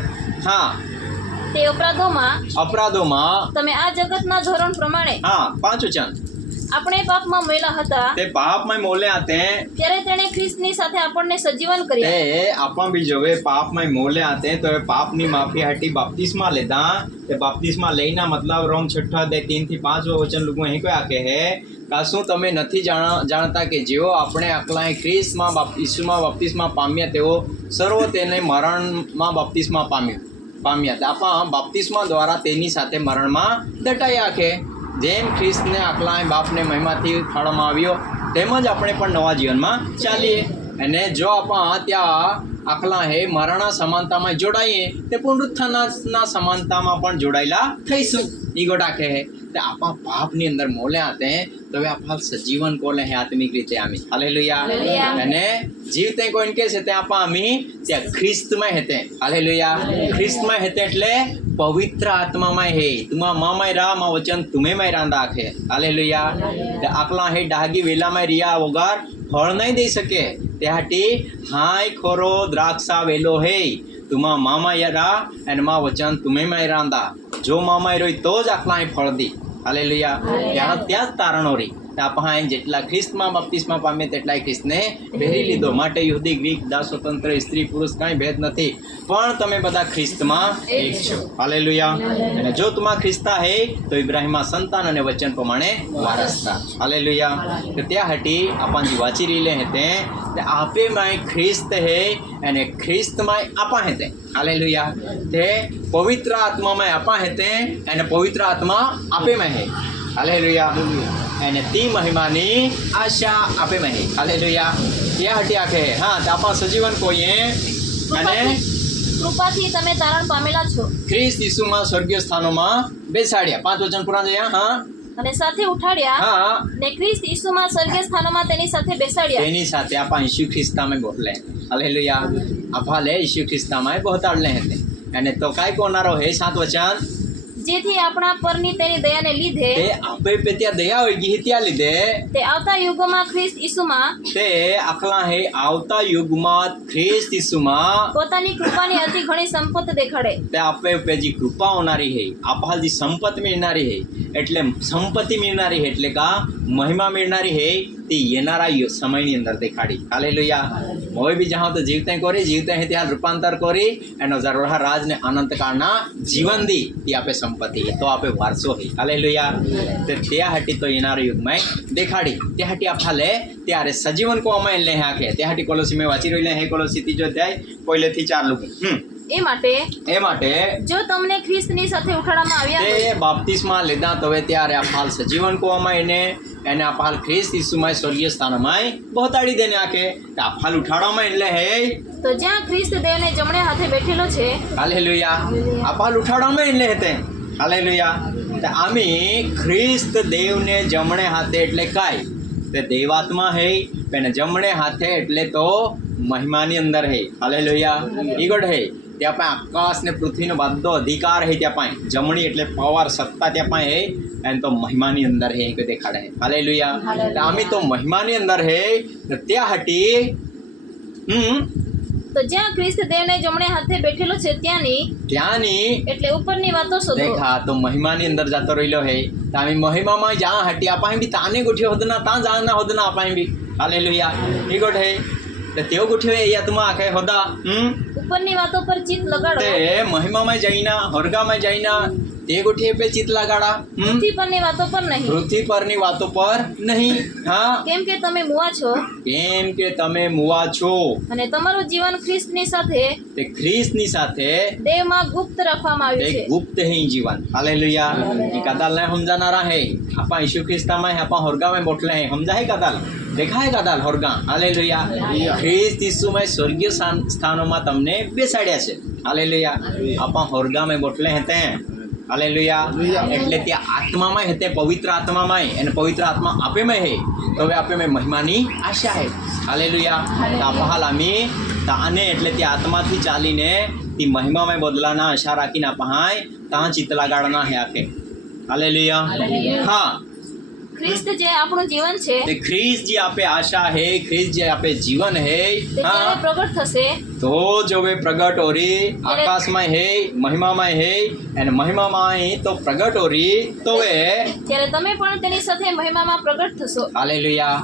हाँ તે અપરાધોમાં તમે આ જગતના ધોરણ પ્રમાણે हाँ 5 वचन આપણે પાપમાં મોયેલા હતા તે પાપમાં મોલે આતે ત્યારે તેણે ખ્રિસ્તની સાથે આપણને સજીવન કર્યા તે આપણ બી જોવે પાપમાં મોલે આતે તો એ પાપની માફી હટી બાપ્તિસ્મા લેતા તે બાપ્તિસ્મા લઈના मतलब રોમ 6 દે 3 થી 5 વચન લોકો અહીં કોઈ આકે હે કાશું તમે નથી જાણતા કે જેઓ આપણે આકલાએ ખ્રિસ્તમાં ઈસુમાં બાપ્તિસ્મા પામ્યા તેઓ સર્વ તેને મરણમાં બાપ્તિસ્મા પામ્યા આપા બાપ્તિસ્મા દ્વારા તેની સાથે મરણમાં દટાઈ આખે જેમ ખ્રિસ્તને આકલાએ બાપને મહિમાથી ઉઠાડવામાં આવ્યો તેમજ આપણે પણ નવા જીવનમાં ચાલીએ અને જો આપા ત્યાં આકલા હે મરણના સમાનતામાં જોડાઈએ તે પુનરુત્થાનના સમાનતામાં પણ જોડાયેલા થઈશું ઈગોટા કહે તે આપા પાપની અંદર મોલે આતે તો વે આપા સજીવન કોલે હે આત્મિક રીતે આમી હાલેલુયા અને જીવતે કોઈને કે છે તે આપા આમી ત્યાં ખ્રિસ્તમાં હેતે હાલેલુયા ખ્રિસ્તમાં હેતે એટલે पवित्र आत्मा में है तुमा माँ में रा माँ वचन तुम्हें में रांदा आखे हालेलुया आकला है डागी वेला में रिया वगार फल नहीं दे सके त्याटी हाय खोरो द्राक्षा वेलो है तुमा मामा या रा एन माँ वचन तुम्हें में रांदा જો મામાય રોય તો જ આખલા અહીં ફળ દી. હાલેલુયા. ત્યાં ત્યાં જ તારણો રહી. આપણે જેટલા ખ્રિસ્તમાં બપ્તિસ્મા પામે તેટલાય ખ્રિસ્તને પહેરી લીધો. માટે યહૂદી, ગ્રીક, દાસ, સ્વતંત્ર, સ્ત્રી, પુરુષ કાંઈ ભેદ નથી, પણ તમે બધા ખ્રિસ્તમાં એક છો. હાલેલુયા. અને જો તમારા ખ્રિસ્તા હે તો ઇબ્રાહિમમાં સંતાન અને વચન પ્રમાણે વારસદાર. હાલેલુયા. તો ત્યાં હટી આપણને વાંચી રહી લે તે આપે માં ખ્રિસ્ત હે અને ખ્રિસ્તમાં આપા હે તે. હાલેલુયા. તે પવિત્ર આત્મામાં આપા હે તે અને પવિત્ર આત્મા આપેમાં હે. હાલેલુયા. અને તી મહિમાની આશા આપે મહી. હાલેલુયા. ત્યાં હટી આખે હા તો આપણા સજીવન કોઈએ અને કૃપાથી તમે તારણ પામેલા છો. ખ્રિસ્ત ઈસુમાં સ્વર્ગીય સ્થાનોમાં બેસાડ્યા. 5 વચન પૂરા થયા. હા. અને સાથે ઉઠાડ્યા. હા. ને ખ્રિસ્ત ઈસુમાં સ્વર્ગીય સ્થાનોમાં તેની સાથે બેસાડ્યા. તેની સાથે આપણા ઈસુ ખ્રિસ્તામાં બોલે. હાલેલુયા. આપા લે ઈસુ ખ્રિસ્તામાં બહોતાડલે હતે. અને તો કાંઈ કોનારો હે 7 વચન જેથી આપણા પરની તેની દયાને લીધે તે આપે પે ત્યાં દયા હોય ગઈ ત્યાં લીધે તે આવતા યુગોમાં ખ્રિસ્ત ઈસુમાં તે આખલા હે આવતા યુગમાં ખ્રિસ્ત ઈસુમાં પોતાની કૃપાની અતિ ઘણી સંપત્તિ દેખાડે. તે આપે પેજી કૃપા હોનારી હે આપહાજી સંપત્તિ मिळणारी है એટલે સંપત્તિ मिळणारी है એટલે કા મહિમા मिळणारी है તે येणारा સમયની અંદર દેખાડી. હાલેલુયા. હવે બી જहाँ તો જીવતે હે ત્યાં રૂપાંતર કરી એનો જરોહા રાજને અનંતકાળના જીવન દી તે આપે સંપત્તિ તો આપે વારસો હે. હાલેલુયા. તે ત્યાં હટી તો येणारा યુગમાં દેખાડી. ત્યાં હટી આપલે ત્યારે સજીવન કો અમે લે હાકે ત્યાં હટી કોલોસી મેં વાંચી રહી લે હે કોલોસી 3 અધ્યાય પહેલેથી 4 લુક. એ માટે જો તમને ખ્રિસ્તની સાથે ઉઠાડવામાં આવ્યા તે બાપ્તિસ્મા લીધા તો હવે ત્યારે આ ફાલ સજીવન કોવામાં એને આ ફાલ ખ્રિસ્ત ઈસુમાં સ્વર્ગીય સ્થાનમાં પહોંચાડી દેને આકે આ ફાલ ઉઠાડવામાં એટલે હે તો જ્યાં ખ્રિસ્ત દેવને જમણે હાથે બેઠેલો છે. હાલેલુયા. આ ફાલ ઉઠાડવામાં એટલે હતે. હાલેલુયા. તો આમી ખ્રિસ્ત દેવને જમણે હાથે એટલે કાંઈ તે દેવાત્મા હે એને જમણે હાથે એટલે તો મહિમાની અંદર હે. હાલેલુયા. ઈગોડ હે ત્યાં પાસે આકાશ ને પૃથ્વીનો બધો અધિકાર હે ત્યાં પાસે જમણી એટલે પાવર સત્તા ત્યાં પાસે હે એને તો મહિમાની અંદર હે કે દેખાડે. હાલેલુયા. આમી તો મહિમાની અંદર હે ત્યાં હટી તો જ્યાં ખ્રિસ્ત દેવને જમણે હાથે બેઠેલો છે ત્યાંની એટલે ઉપરની વાતો શોધો. દેખા તો મહિમાની અંદર જતો રહેલો હે તામી મહિમામાં જ્યાં હટી આપાહી બી તાને ગોઠ્યો હોદના તાં જાના હોદના આપાહી બી. હાલેલુયા. ઈ ગોઠ હે તે તેઓ ગોઠ્યો હે યાતમાં આખે હોદા ઉપરની વાતો પર ચિત્ત લગાડો. તે મહિમામાં જઈના હોરગામાં જઈના તે ગોઠીએ પે ચિત્ત લગાડા. પૃથ્વી પરની વાતો પર નહીં. પૃથ્વી પરની વાતો પર નહીં. હા. કેમ કે તમે મુવા છો. કેમ કે તમે મુવા છો અને તમારું જીવન ખ્રિસ્તની સાથે તે ખ્રિસ્તની સાથે દેવમાં ગુપ્ત રાખવામાં આવ્યું છે. ગુપ્ત હે જીવન. હાલેલુયા. ઈ કદાલ ને સમજાનારા હે આપા ઈસુ ખ્રિસ્તામાં હે આપા હોરગામાં બોટલે હે સમજાય કદાલ દેખાય કદાલ હોરગા. હાલેલુયા. ખ્રિસ્ત ઈસુમાં સ્વર્ગીય સ્થાનોમાં તમને બેસાડ્યા છે. હાલેલુયા. આપા હોરગામાં બોટલે હે તે. હાલેલુયા. એટલે ત્યાં આત્મામાં હે તે પવિત્ર આત્મામાં અને પવિત્ર આત્મા આપેમાં હે તો હવે આપે મહિમાની આશા હે. હાલેલુયા. આપહાલ આમી તાને એટલે તે આત્માથી ચાલીને તે મહિમામાં બદલાના આશા રાખીને આપહાય ત્યાં ચિત્ત લગાડના હે આખે. હાલેલુયા. હા. ખ્રિસ્ત જે આપણું જીવન છે તે ખ્રિસ્ત જે આપે આશા હે ખ્રિસ્ત જે આપે જીવન હે તે જ્યારે પ્રગટ થશે તો જો વે પ્રગટ ઓરી આકાશમાં હે મહિમામાં હે અને મહિમામાં તો પ્રગટ ઓરી તો વે ત્યારે તમે પણ તેની સાથે મહિમામાં પ્રગટ થશો. હાલેલુયા.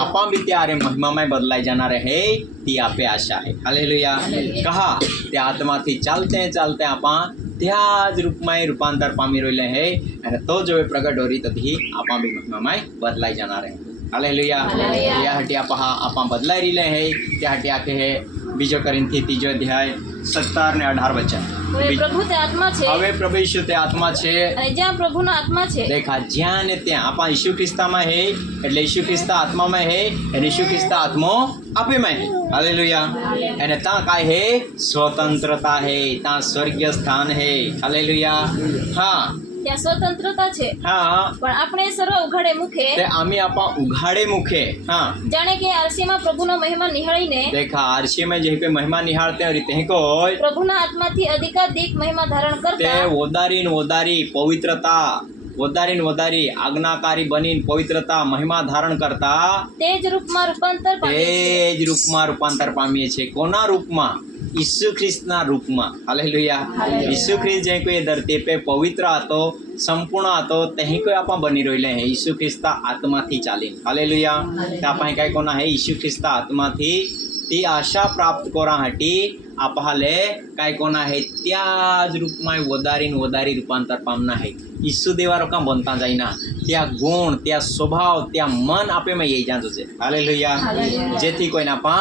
આપા બી ત્યારે મહિમામાં બદલાઈ જનારે હે તી આપે આશા હે. હાલેલુયા. કહા તે આત્માથી ચાલતે ચાલતે આપા ત્યાં જ રૂપમાં રૂપાંતર પામી રહેલે હે અને તો જો એ પ્રગટ હોરી તથી આપા બી મહિમામાં બદલાઈ જનારે. હાલેલુયા. ત્યાં હટી આપા બદલાઈ રહેલે હે ત્યાં હટી આખે હે બીજો કરીનથી 3 અધ્યાય 17 ને 18 વચન. હવે પ્રભુ તે આત્મા છે. હવે પ્રભુ ઈસુ તે આત્મા છે અને જ્યાં પ્રભુનો આત્મા છે દેખા જ્યાં ને ત્યાં આપા ઈસુ ખ્રિસ્તામાં હે એટલે ઈસુ ખ્રિસ્તા આત્મામાં હે અને ઈસુ ખ્રિસ્તા આત્મો આપેમાં હે. હાલેલુયા. અને ત્યાં કાંઈ હે સ્વતંત્રતા હે ત્યાં સ્વર્ગીય સ્થાન હે. હાલેલુયા. હા. ત્યાં સ્વતંત્રતા છે. હા. પણ આપણે સર્વ ઉઘાડે મુખે તે આમી આપા ઉઘાડે મુખે હા જાણે કે આરસીમાં પ્રભુનો મહિમા નિહાળીને દેખા આરસી में જે કોઈ મહિમા નિહાળતે રીતે હે કોઈ પ્રભુના આત્માથી અધિકાધિક મહિમા ધારણ તે કરતા વધારી પવિત્રતા વધારી આજ્ઞાકારી બની પવિત્રતા મહિમા ધારણ કરતા તે જ રૂપમાં રૂપાંતર પામીએ છીએ. તે જ રૂપમાં રૂપાંતર પામીએ છીએ. કોના રૂપમાં? ઈસુ ખ્રિસ્તના રૂપમાં હાલેલુયા ઈસુ ખ્રિસ્ત જે કોઈ ધરતી पे પવિત્ર હતો સંપૂર્ણ હતો તેહી કોઈ આપા બની રહેલે હે ઈસુ ખ્રિસ્તા આત્માથી ચાલીને હાલેલુયા તે આપા કઈ કોના હે ઈસુ ખ્રિસ્તા આત્માથી ती आशा प्राप्त कोराहाटी आपहाले काय कोना है त्याज रूप में वदारी रूपांतर पामना है ईसु देवारो का बनता जाइना त्या गुण त्या स्वभाव त्या मन आपे में ये जानो छे हालेलुया जेथी कोई ना पा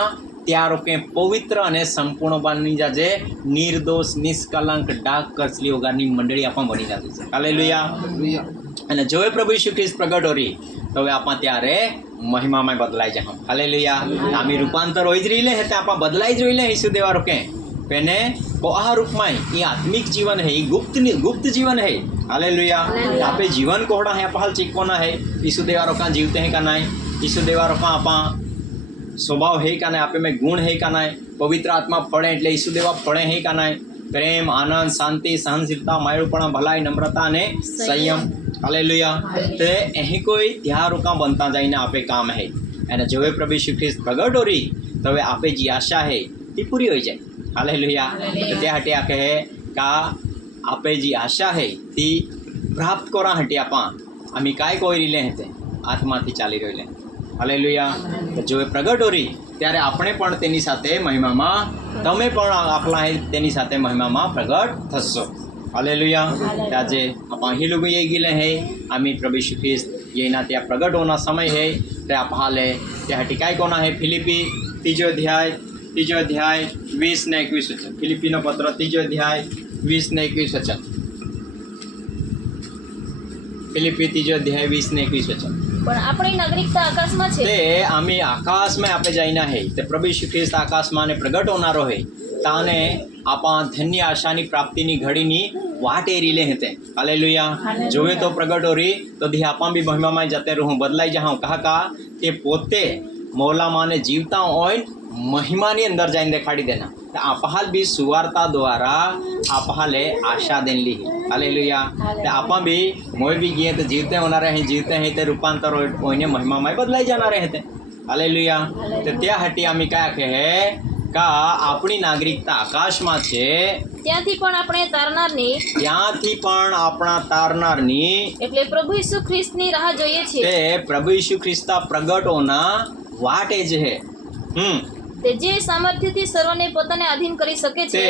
त्या रोके पवित्र अने संपूर्ण बनी जाजे निर्दोष निष्कलंक डाक करचली वगारनी मंडળી आपा बनी जाती छे हालेलुया અને જોવે પ્રભુ ઈસુ ખ્રિસ્ત પ્રગટ હોરી તો આપા ત્યારે महिमामय बदलाई जा हम हालेलुया आमी रूपांतर होई ज रहीले हे ते आपा बदलाई ज रहीले ईसु देवा रोके पेने आ रूप में ये आत्मिक जीवन है गुप्त जीवन है हालेलुया आपे जीवन कोहड़ा है आपा चिकोना है ईसु देवा रोका जीवते हैं का नाय ईसु देवा रोका आपा स्वभाव है का नाय आपे में गुण है का नाय पवित्र आत्मा फळे एटले ईसु देवा फळे है का नाय प्रेम आनंद शांति सहनशीलता मायूपणा भलाई नम्रता ने संयम हालेलुया ते एही कोई त्यारुका बनता जाइने आपे काम है एने जोवे प्रभु यीशु ख्रिस्त प्रगट होरी तवे आपे जी आशा है ती पूरी हो जाए हालेलुया तो त्या हटे आके है का आपे जी आशा है ती प्राप्त करा हटे आपा आमी काय कोई रिले हते आत्मा थी चाली रहिले हालेलुया तो जोवे प्रगट होरी त्यारे आपणे पण तेनी साथे महिमामा तमे पण आपला है तेनी साथे महिमामा प्रगट थशो हालेलुया त्याजे आप ही लोग ये गिले है आम्ही प्रभु यीशु ख्रिस्त ये ना त्या प्रगट होना समय है ते आप हाले त्या टिकाय कोना है फिलिपी तीजो अध्याय 20 ने 21 वचन फिलिपीनो पत्र तीजो अध्याय 20 ने 21 वचन फिलिपी तीजो अध्याय 20 ने 21 वचन पण आपणी नागरिकता आकाशમાં છે ते आम्ही आकाश में आपे जाईना है ते प्रभु यीशु ख्रिस्त आकाश में प्रगट होनारो है ताने आपा धन्य आशानी प्राप्तिनी घड़ीनी वाट एरीले हेते हालेलुया जोवे तो प्रगट होरी तो धी आपा भी महिमा में जते रहूं बदलाई जाऊं कहा का ते पोते मौला माने जीवता होय महिमानी अंदर जाइन देखाड़ी देना आपहाल भी सुवार्ता द्वारा आपहाले आशा देन ली हालेलुया ते आपा भी मोय भी गए तो जीवते होना रहे जीवते हैं ते रूपांतर होने महिमा में बदलाई जाना रहते हालेलुया तो त्या हटी आमी क्या कहे का अपनी नागरिकता आकाश में छे ત્યાંથી પણ આપણે તારનારની ત્યાંથી પણ આપણા તારનારની એટલે પ્રભુ ઈસુ ખ્રિસ્તની રાહ જોઈએ છે તે પ્રભુ ઈસુ ખ્રિસ્તા પ્રગટોના વાટે જ છે તે જે સામર્થ્યથી સર્વને પોતાને આધીન કરી શકે છે તે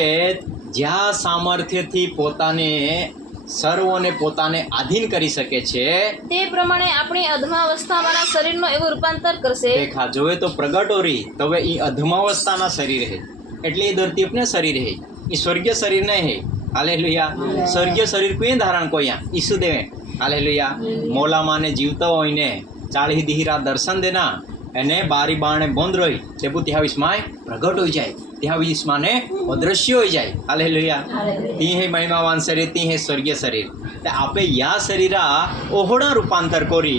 જ્યાં સામર્થ્યથી પોતાને સર્વોને પોતાને આધીન કરી શકે છે તે પ્રમાણે આપણી અધમાવસ્થામાંના શરીરનો એવો રૂપાંતર કરશે દેખા જોવે તો પ્રગટો રહી તો હવે એ અધમાવસ્થાના શરીર હે એટલે એ ધરતી अपने शरीर है ये स्वर्गीय शरीर नहीं है हालेलुया स्वर्गीय शरीर कोई धारण को यहाँ ईसु देवे हालेलुया मोला माने जीवता होइने चाली दीहरा दर्शन देना एने बारी बाणे बंद रही तेबू त्या विस्माय प्रगट हो जाए त्या विस्माने अदृश्य हो जाए हालेलुया ती है महिमावान शरीर ती है स्वर्गीय शरीर ते आपे या शरीरा ओहोड़ा रूपांतर करी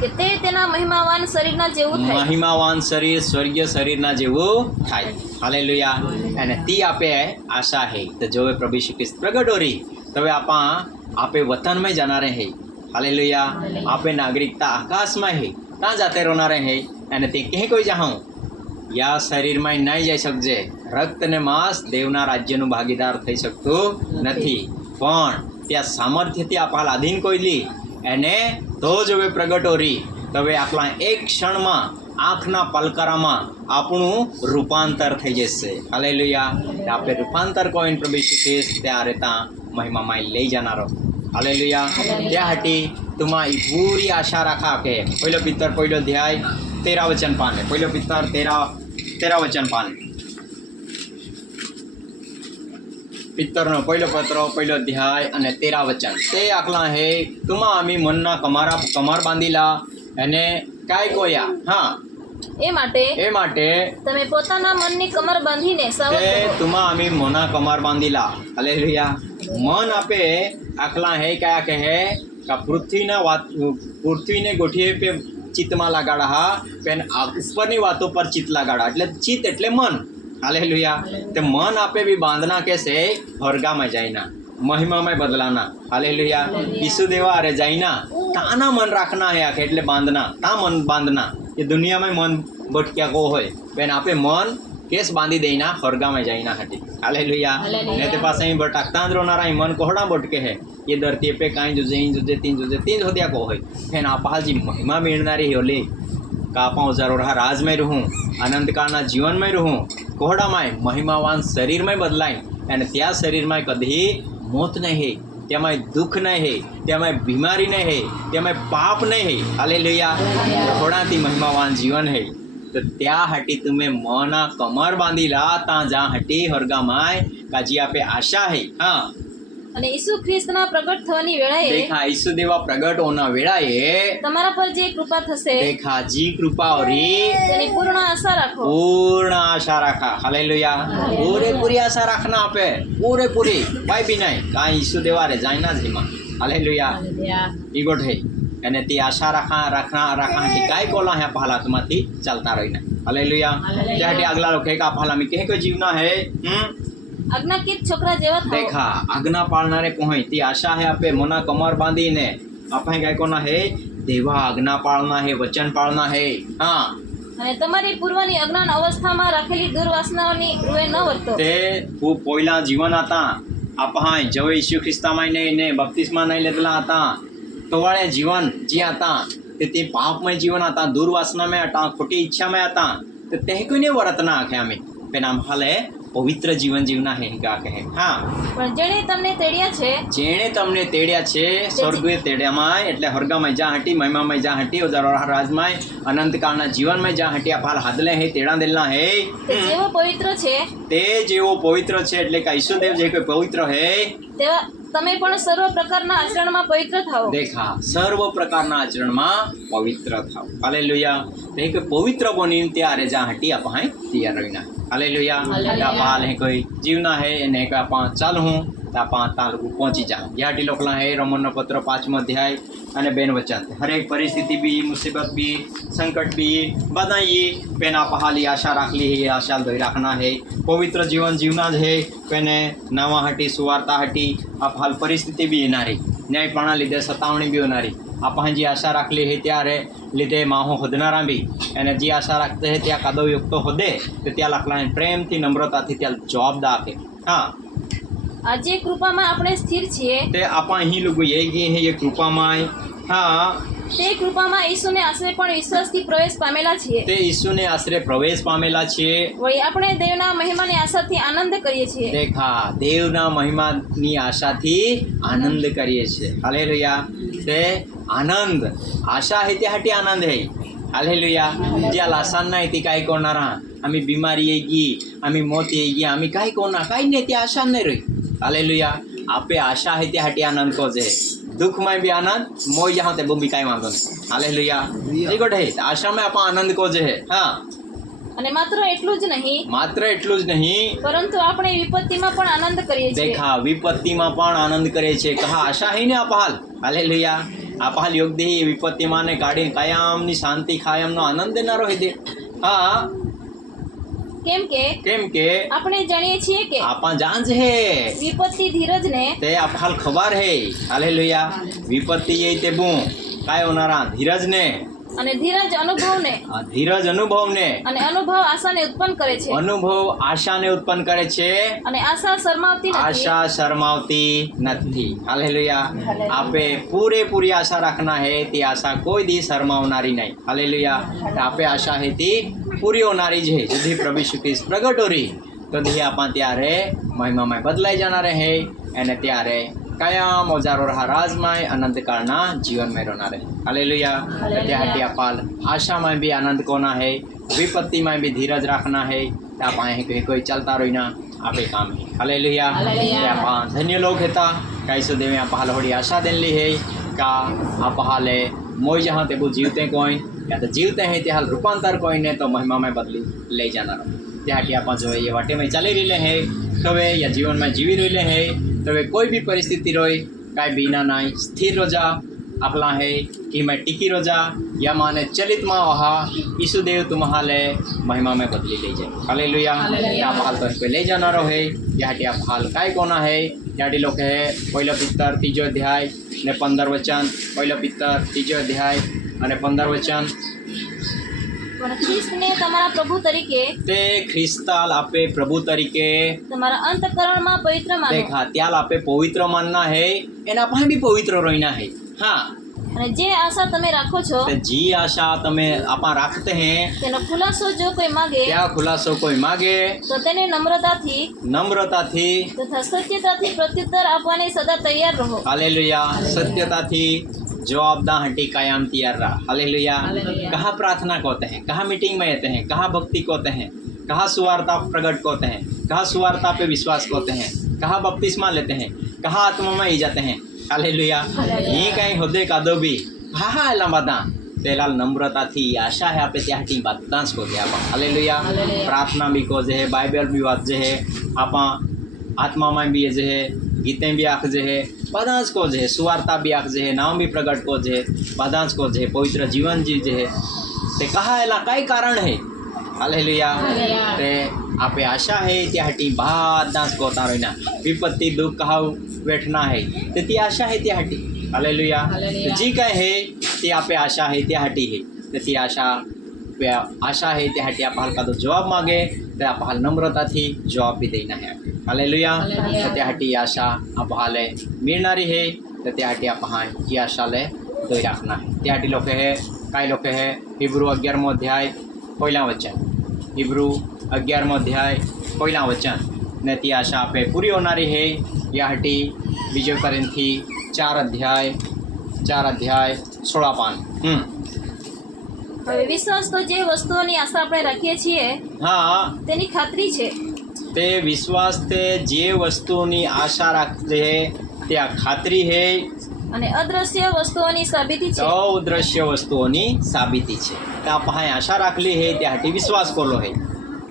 કે તે તેના મહિમાવાન શરીરના જેવું થાય महिमावान शरीर स्वर्गीय शरीरना जेवू थाय हालेलुया અને ती आपे आशा है तो जो प्रभु यीशु ख्रिस्त प्रगट हो रही तवे आपा आपे वतन में जाना रहे हालेलुया आपे नागरिकता आकाश में है ता जाते रोना रहे અને તે કહે કોઈ જાઉં યા શરીરમાં નહીં જઈ શકજે રક્ત ને માંસ દેવના રાજ્યનું ભાગીદાર થઈ શકતું નથી પણ ત્યાં સામર્થ્યથી આપણા આધીન કોઈ લી એને તો જ હવે પ્રગટ હોરી તવે આપણા એક ક્ષણમાં આંખના પલકારામાં આપણું રૂપાંતર થઈ જશે હાલેલુયા આપણે રૂપાંતર કોઈને પ્રભુ ઈસુ ખ્રિસ્ત ત્યારે તા મહિમામાં લઈ જનારો हालेलुया त्या हटी तुमा ई पूरी आशा रखा के पहिलो पितर पहिलो अध्याय 13 वचन पाने पहिलो पितर 13 वचन पाने पितरनो पहिलो पत्र पहिलो अध्याय अने 13 वचन ते आकला है तुमा आमी मनना कमार बांधीला अने काय कोया हाँ એ માટે તમે પોતાના મનની કમર બાંધીને તે तुमा आमी मना कमार बांधीला हालेलुया मन आपे आखला है क्या कहे का पृथ्वी ने गोठिए पे चित्त में लगाड़ा हा पेन ऊपरनी बातों पर चित्त लगाड़ा એટલે चित्त એટલે मन हालेलुया ते मन आपे भी बांधना कैसे स्वर्गा में जाइना महिमा में बदलाना हालेलुया यीशु देवा अरे जाइना ताना मन रखना है आखे એટલે बांधना ता मन बांधना ये दुनिया में मन भटक्या को होय पेन आपे मन केस बांधी देना हरगा में जाइना हटी हालेलुया हालेलुया। ने ते पास ही भटकता रोनारा मन कोहड़ा बटके है ये धरती पे काई जुजे इन जुजे तीन होदिया को है फेन आपहाल जी महिमा मिलनारी होले कापा उजारो रहा राज में रहूं अनंत कालना जीवन में रहूं कोहड़ा में महिमावान शरीर में बदलाय અને त्या शरीर में कभी मौत नहीं है त्या में दुख नहीं है त्या में बीमारी नहीं है त्या में पाप नहीं है हालेलुया थोड़ा थी महिमावान जीवन है तो त्या हटी तुम्हें मना कमर बांधी ला ता जा हटी हरगा माय काजी आपे आशा है हाँ અને ઈસુ ખ્રિસ્તના પ્રગટ થવાની વેળાએ देखा ईसु देवा प्रगट होना वेड़ा ये તમારા પર જે કૃપા થશે देखा जी कृपा और તેની પૂર્ણ આશા રાખો पूर्ण आशा रखा हालेलुया पूरे पूरी आशा रखना आपे पूरे पूरी भाई भी नहीं कहाँ ईसु देवा रे जाइना जी मां हालेलुया ईगोट है અને તે આશા રાખા કે કાંઈ કોલા હે પહલા તમાથી ચાલતા રહીને હાલેલુયા ત્યાંથી આગલા લોકો કે પહલા મી કહે કોઈ જીવના હે આજ્ઞાકીત છોકરા જેવા થાઓ देखा आज्ञा पाळणारे कोण ती आशा है आपे मना कमर बांधीने आपण काय कोणा है देवा आज्ञा पाळना है वचन पाळना है हाँ અને તમારી પૂર્વની અજ્ઞાન અવસ્થામાં રાખેલી દુર્વાસનાઓની રૂએ ન વર્તો ते खूप पहिला जीवन आता आपण जेव्हा येशू ख्रिस्तामाय ने बप्तिस्मा नाही लेतला आता तोवाळे जीवन जी आता ते पापमय जीवन आता दुर्वासनामय आता खोटी इच्छामय आता तर ते कोणी वरत ना आखे आम्ही पण आम्हाला पवित्र जीवन जीवना है का कहे हाँ પણ જેણે તમને તેડ્યા છે जेणे तमने तेड़्या छे स्वर्गीय तेड़्यामाय એટલે हरगामाय जा हटी महिमामय जा हटी हजारो राजमाय अनंत कालना जीवनमय जा हटी अपाल हादले है तेड़ा देलना है તે જેવો પવિત્ર છે તે જેવો પવિત્ર છે એટલે કે ઈશ્વરદેવ જે કોઈ પવિત્ર है તેવા તમે પણ સર્વ પ્રકારના આચરણમાં પવિત્ર થાઓ देखा सर्व प्रकारना आचरणમાં पवित्र થાવ हालेलुया તે કે पवित्र बनी ત્યારે जा हटी આપણે તૈયાર રહીના हालेलुया पाल है कोई जीवना है ने का पा चाल हूँ तापा तालुकू पहुंची जा याटी लोकला है रोमन पत्र 5 अध्याय અને બેન વચન હરેક પરિસ્થિતિ બી મુસીબત બી संकट भी बताइए पेना पहाली आशा राखली है आशा धोई रखना है पवित्र जीवन जीवना है पेने नवा हटी सुवार्ता हटी आप हाल परिस्थिति भी येनारी न्यायपणा लीधे सतावणी भी होनारी आपण जी आशा राखली है त्यारे लीधे माहो होदनारा भी અને जी आशा रखते हैं त्या कादव युक्त होदे तो त्या लाखला प्रेम थी नम्रता थी त्या जवाबदार है हाँ આજે કૃપામાં આપણે સ્થિર છીએ ते आपण ही लोग ये गी है ये कृपा माय हाँ તે કૃપામાં ઈસુને આશ્રય પણ વિશ્વાસથી પ્રવેશ પામેલા છીએ તે ઈસુને આશ્રય પ્રવેશ પામેલા છે વળી આપણે દેવના મહિમાની આશાથી આનંદ કરીએ છીએ देखा देवना महिमानी आशाथी आनंद करिए छे हालेलुया ते आनंद आशा है त्यासाठी आनंद है हालेलुया ज्या लासान नाही ती काय करणार आम्ही बिमारी येगी आम्ही मोत येगी आम्ही काय करणार काही नाही ती आशा नाही रही हालेलुया आपे आशा है त्यासाठी आनंद कोजे दुख में भी आनंद मोय यहाँ ते बुम्बी काय मांगो हालेलुया ये गोट है आशा में आप आनंद कोजे है हाँ અને માત્ર એટલું જ નહીં मात्र એટલું જ નહીં પરંતુ આપણે વિપત્તિમાં પણ આનંદ કરીએ છીએ देखा विपत्तिમાં પણ આનંદ કરે છે કહા આશા હી ને આપહાલ હાલેલુયા આપહાલ યોગ દેહી વિપત્તિમાં ને કાઢી કાયમની શાંતિ કાયમનો આનંદ દેનારો હે દે હા કેમ કે આપણે જાણીએ છીએ કે આપા જાણ છે વિપત્તિ ધીરજને તે આપહાલ ખબર હે હાલેલુયા વિપત્તિ ये તે બુ काय होणारा धीरजने અને ધીરજ અનુભવને ધીરજ અનુભવને અને અનુભવ આશાને ઉત્પન્ન કરે છે અનુભવ આશાને ઉત્પન્ન કરે છે અને આશા શરમાવતી નથી आशा शर्मावती नहीं हालेलुया आपे पूरी आशा रखना है ती आशा कोई दी शर्मावनारी नहीं हालेलुया आपे आशा है ती पूरी होनारी है जुदी प्रभु यीशु ख्रिस्त प्रगट हो रही तो दी आपा त्यारे महिमा में बदलाई जाना रहे एने त्यारे कायम औजारो रहा राजमाय अनंत कालना जीवन में रोना रहे हालेलुया त्याटी अपाल आशा में भी आनंद कोना है विपत्ति में भी धीरज रखना है आप आए कोई चलता रहीना आपे काम है हालेलुया आप धन्य लोग हेता कैसो देवे आप हाल होड़ी आशा देली है का आप हाले मोय जहाँ ते वो जीवते कोई या तो जीवते हैं ते हाल रूपांतर कोई ने तो महिमा में बदली ले जाना त्याटी आप जो ये वाटे में चली रही है तो वे या जीवन में जीवी रही है तो वे कोई भी परिस्थिति रोई काय बीना नाई स्थिर रोजा आपला है कि मैं टिकी रोजा या माने चलित माँ वहा ईसुदेव तुम्हारे महिमा में बदली ले जाए हालेलुया आप हाल तो पे ले जाना रहे याटी आप हाल काय कोना है याटी लोग है पहला पित्तर 3 अध्याय ने 15 वचन पहला पित्तर 3 अध्याय અને 15 वचन પણ ખ્રિસ્તને તમારા પ્રભુ તરીકે તે ખ્રિસ્તાલ આપે પ્રભુ તરીકે તમારા અંતઃકરણમાં પવિત્ર માનો देखा त्याल आपे पवित्र मानना है एना पण भी पवित्र रहना है। हाँ અને જે આશા તમે રાખો છો ते जी आशा तमे आपा राखते हैं તેનો ખુલાસો જો કોઈ માગે त्या खुलासो कोई मागे તો તેને નમ્રતા थी તથા સત્યતાથી પ્રત્યુત્તર આપવાની સદા તૈયાર રહો। हालेलुया सत्यता थी जवाबदा हटी कायम तैयार रहा। Hallelujah hallelujah. कहाँ प्रार्थना कहते हैं, कहाँ मीटिंग में आते हैं, कहाँ भक्ति कहते हैं, कहाँ सुवार्ता प्रकट कहते हैं, कहाँ सुवार्ता पे विश्वास करते हैं, कहाँ बपतिस्मा लेते हैं, कहाँ आत्मा में ही जाते हैं। हालेलुया ये कहीं होदे का दो भी हाँ लंबादा तेलाल नम्रता थी आशा है आपे त्याटी बातांस को दे आपा। हालेलुया प्रार्थना भी को जे है, बाइबल भी वाच जे है, आपा आत्मा में भी जे है, गीतें भी आख जे है, बधांस को जे है, सुवार्ता भी आख जे है, नाम भी प्रकट को जे है, बधांस को जे है, पवित्र जीवन जी जे है ते कहा एला कई कारण है। हालेलुया ते आपे आशा है त्याटी बधांस को तारोना विपत्ति दुख कहाव बैठना है ते ती आशा है त्याटी। हालेलुया जी कहे है ते आपे आशा है त्याटी है ते ती आशा है त्याटी आप हल्का तो जवाब मांगे ते आप हाल नम्रता थी जवाब भी देना है। हालेलुया त्याटी आशा आप हाले मिलनारी है ते त्याटी आप हाँ ये आशा ले दो रखना है। त्याटी लोग है कई लोग है हिब्रू 11वां अध्याय पहला वचन, हिब्रू 11वां अध्याय पहला वचन ने ती आशा आपे पूरी होनारी है। या हटी बीजो करिन्थी 4 अध्याय 16 पान। હવે વિશ્વાસ તો જે વસ્તુઓની આશા આપણે રાખીએ છીએ हाँ તેની ખાતરી છે ते विश्वास ते जे वस्तुनी आशा रखते है त्या खातरी है અને અદ્રશ્ય વસ્તુઓની સાબિતી છે। अदृश्य वस्तुओनी साबिती छे ते आप हाय आशा राखली है त्या हाटी विश्वास करलो है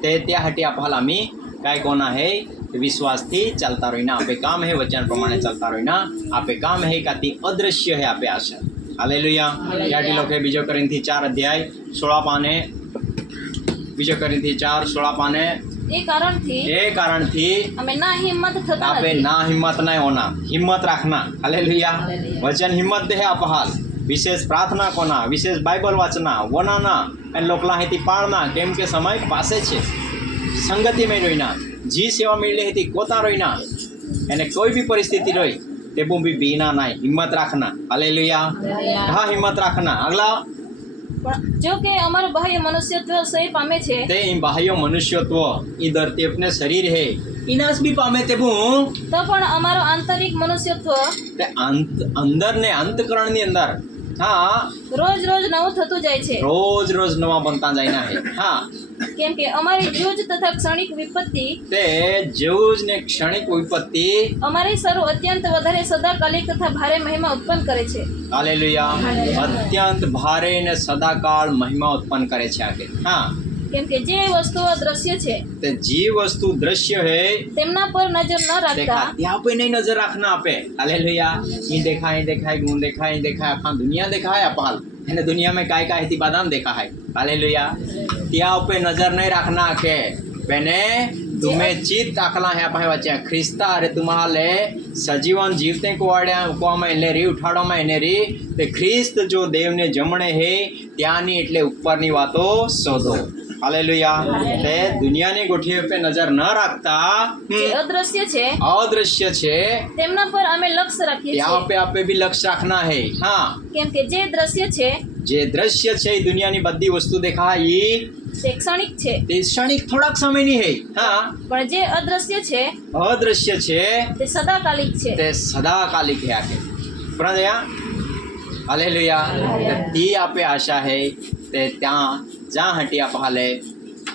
ते त्या हाटी आपल्याला आम्ही काय कोना है विश्वास थी चलता रहीना आपे काम है वचन प्रमाणे चलता रहीना आपे काम है का ती अदृश्य है आपे आशा। हालेलुया याटी लोग है बीजो करिन्थी 4 अध्याय 16 पाने, बीजो करिन्थी 4 16 पाने એ कारणथी અમે ના હિંમત થતા आपे નથી। ना हिम्मत नहीं होना, हिम्मत रखना। हालेलुया वचन हिम्मत दे आप हाल विशेष प्रार्थना कोना, विशेष बाइबल वाचना वनाना एन लोकला हेती पाळना केम के समय पासे छे संगति में रहीना जी सेवा मिले हेती कोता रहीना एने कोई भी परिस्थिति रही ते भी बीना नहीं हिम्मत रखना। हालेलुया हाँ हिम्मत रखना। अगला પણ જો કે અમારું બાહ્ય મનુષ્યત્વ સહી પામે છે ते बाह्य मनुष्यत्व ई धरती अपने शरीर है इनाश भी पामे ते તો પણ અમારો આંતરિક મનુષ્યત્વ ते अंदर ने अंतकरण नी अंदर हाँ રોજ રોજ નવું થતું જાય છે। रोज रोज नवा बनता जाना है। हाँ કેમ કે અમારી જૂજ તથા ક્ષણિક વિપત્તિ ते जूज ने क्षणिक विपत्ति અમારી સર્વ અત્યંત વધારે સદાકાલિક તથા ભારે મહિમા ઉત્પન્ન કરે છે। हालेलुया अत्यंत भारे ने सदाकाल महिमा उत्पन्न करे छे आगे। हाँ કેમ કે જે વસ્તુઓ દ્રશ્ય છે ते जी वस्तु दृश्य है તેમના પર નજર ન देखा રાખતા यहाँ पे नहीं नजर रखना आपे। हालेलुया ये देखा गुण देखा ये देखा अखा दुनिया देखा है अपाल एने दुनिया में काय काय थी बादाम देखा है। हालेलुया त्या पे नजर नहीं रखना के बेने तुम्हें चित आखला है पाहे वच्चे ख्रिस्ता अरे तुम्हाले सजीवन जीवते को वाड्या को में ले री उठाड़ो में ने री ते ख्रिस्त जो देव ने जमणे है त्यानी एटले ऊपरनी वातो शोधो। हालेलुया ते दुनिया ने गोठीए पे नजर न रखता જે અદ્રશ્ય છે अदृश्य छे તેમના પર અમે લક્ષ્ય રાખીએ ત્યાં છીએ। पे आपे भी लक्ष्य रखना है। हाँ કેમ કે જે દ્રશ્ય છે जे दृश्य छे दुनिया नी बधी वस्तु देखा ये તે ક્ષણિક છે ते क्षणिक थोड़ा समय नहीं है। हाँ પણ જે અદ્રશ્ય છે अदृश्य छे તે सदाकालिक છે। ते सदाकालिक है आके प्रदया। हालेलुया ती आपे आशा है ते त्या जा हटी आप हाले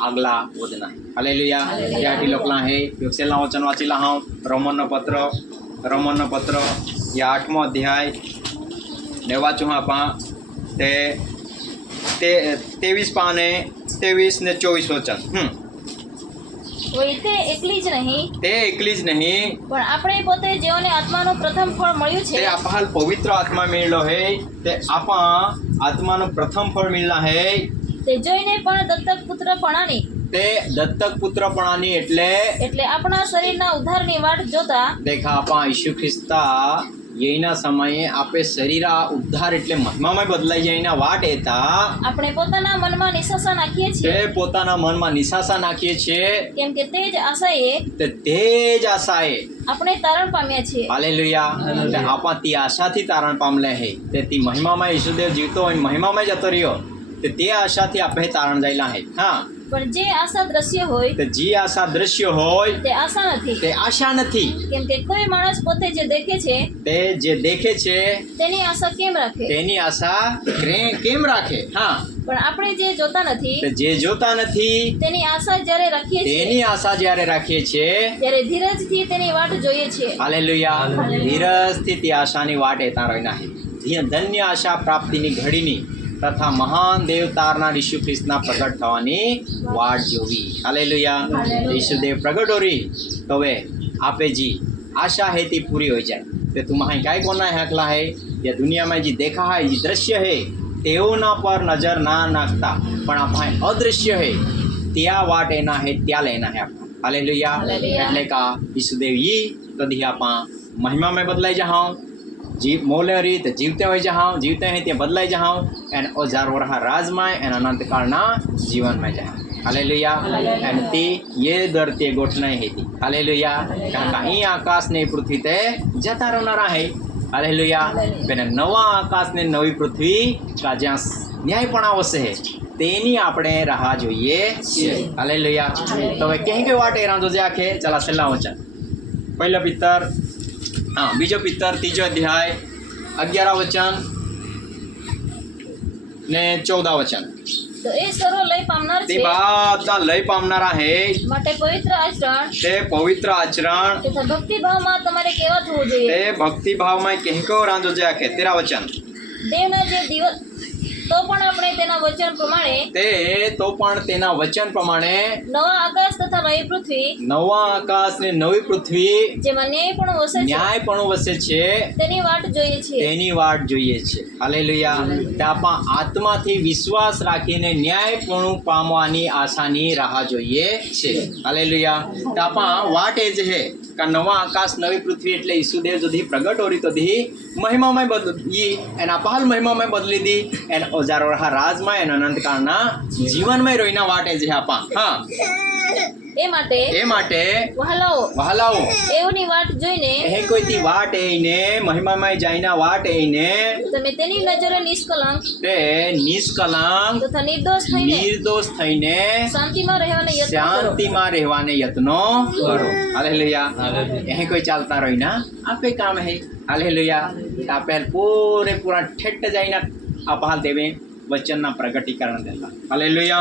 आगला वदना। हालेलुया या हटी लोकला है योसेलना वचन वाचीला हां रोमन पत्र या 8वां अध्याय ने वाचू आपा ते 23 पाने 23 ने 24 वचन। હોય તે એકલી જ નહીં ते एकली ज नहीं પણ આપણે પોતે જેઓને આત્માનું પ્રથમ ફળ મળ્યું ते છે आपहाल पवित्र आत्मा मिळलो है ते आपा आत्मानो प्रथम फळ मिळला है તે જોઈને પણ દત્તક પુત્રપણાની ते दत्तक पुत्रपणानी એટલે એટલે આપણા શરીરના ઉદ્ધારની વાટ જોતા देखा आपा यीशु ख्रिस्ता એના સમયે આપે શરીર ઉદ્ધાર એટલે મહિમામાં બદલાઈ જાય એના વાટ એતા આપણે પોતાના મનમાં નિશાસા નાખીએ છીએ તે પોતાના મનમાં નિશાસા નાખીએ છીએ કેમ કે તે જ આશાએ તે જ આશાએ આપણે તારણ પામ્યા છીએ. હાલેલુયા. તે આપા તી આશાથી તારણ પામલે હે તે મહિમામાં ઈસુદેવ જીવતો હોય મહિમામાં જતો રહ્યો તે આશાથી આપણે તારણ જાયેલા હે. હા, પણ જે આશા દ્રશ્ય હોય તે જે આશા દ્રશ્ય હોય તે આશા નથી, તે આશા નથી. કેમ કે કોઈ માણસ પોતે જે દેખે છે તે જે દેખે છે તેની આશા કેમ રાખે? તેની આશા કેમ રાખે? હા, પણ આપણે જે જોતા નથી તે જે જોતા નથી તેની આશા જ્યારે રાખીએ છીએ તેની આશા જ્યારે રાખીએ છીએ ત્યારે ધીરજથી તેની વાટ જોઈએ છીએ. હાલેલુયા. ધીરજથી તે આશાની વાટ એતા રહીના હે. ધન્ય આશા પ્રાપ્તિની ઘડીની તથા મહાન દેવતારના ઈસુ ખ્રિસ્તના પ્રગટ થવાની વાટ જોવી. હાલેલુયા. ઈસુદેવ પ્રગટ હોરી તવે આપે જી आशा है ती पूरी हो जाए तो तुम्हारे काय कोना है हकला है या दुनिया में जी देखा है जी दृश्य है तेओना पर नजर ना नाखता पण आपा अदृश्य है त्या वाट एना है त्या लेना है आपा. हालेलुया. એટલે કા ઈસુદેવ ઈ કદી આપા મહિમા में बदलाई जाओ जीव मोले रीत जीवते हो जाओ जीवते हैं ते बदलाई जाओ एन औजार वरहा राज में एन अनंत कालना जीवन में जाओ. हालेलुया. एन ती ये दरते गोठना है थी. हालेलुया. कारण ई आकाश ने पृथ्वी ते जता रहना है. हालेलुया. बेने नवा आकाश ने नवी पृथ्वी का ज्यां न्यायपणा वसे है तेनी આપણે રાહ જોઈએ છે. હાલેલુયા. તો હવે કहीं के वाटे रांधो जे आखे चला छेल्ला वचन पहला पितर बीजो पितर तीजो अध्याय 11 वचन ने 14 वचन તો એ સર્વ લય પામનાર તે છે બધા લય પામનારા હે માટે પવિત્ર આચરણ તે પવિત્ર આચરણ તથા ભક્તિભાવમાં તમારે કેવા થવું જોઈએ. તે ભક્તિ ભાવમાં કહેકો રાંધો જે આખે 13 વચન દેવના જે દિવસ તો પણ આપણે તેના વચન પ્રમાણે તે તો પણ તેના વચન પ્રમાણે નવા આકાશ તથા નવી પૃથ્વી નવા આકાશ ને નવી પૃથ્વી જેમાં ન્યાયપણું વસે છે ન્યાયપણું વસે છે તેની વાટ જોઈએ છીએ. તેની વાટ જોઈએ છે. હાલેલુયા. તે આપણા આત્માથી વિશ્વાસ રાખીને ન્યાયપણું પામવાની આશાની રાહ જોઈએ છે. હાલેલુયા. તે આપણા વાટ એ જ છે કે નવા આકાશ નવી પૃથ્વી એટલે ઈસુદેવ જુદી પ્રગટ હોરી તો દી મહિમામાં બદલી એના પહાલ મહિમામાં બદલી दी एन औजार और राज में एन अनंत कालना जीवन में रोईना वाटे जे आपा. हाँ, એ માટે વહાલાઓ એઓની વાટ જોઈને એ કોઈથી વાટ એઈને મહિમામાં જાયના વાટ એઈને તમે તેની નજરે નિષ્કલંક તે નિષ્કલંક તથા નિર્દોષ થઈને શાંતિમાં રહેવાને યત્નો કરો. હાલેલુયા. એ કોઈ ચાલતા રહીના આપે કામ હે. હાલેલુયા. આપે પૂરેપૂરા ઠેઠ જાયના आप हाल देवे वचन प्रगटीकरण देता. हालेलुया.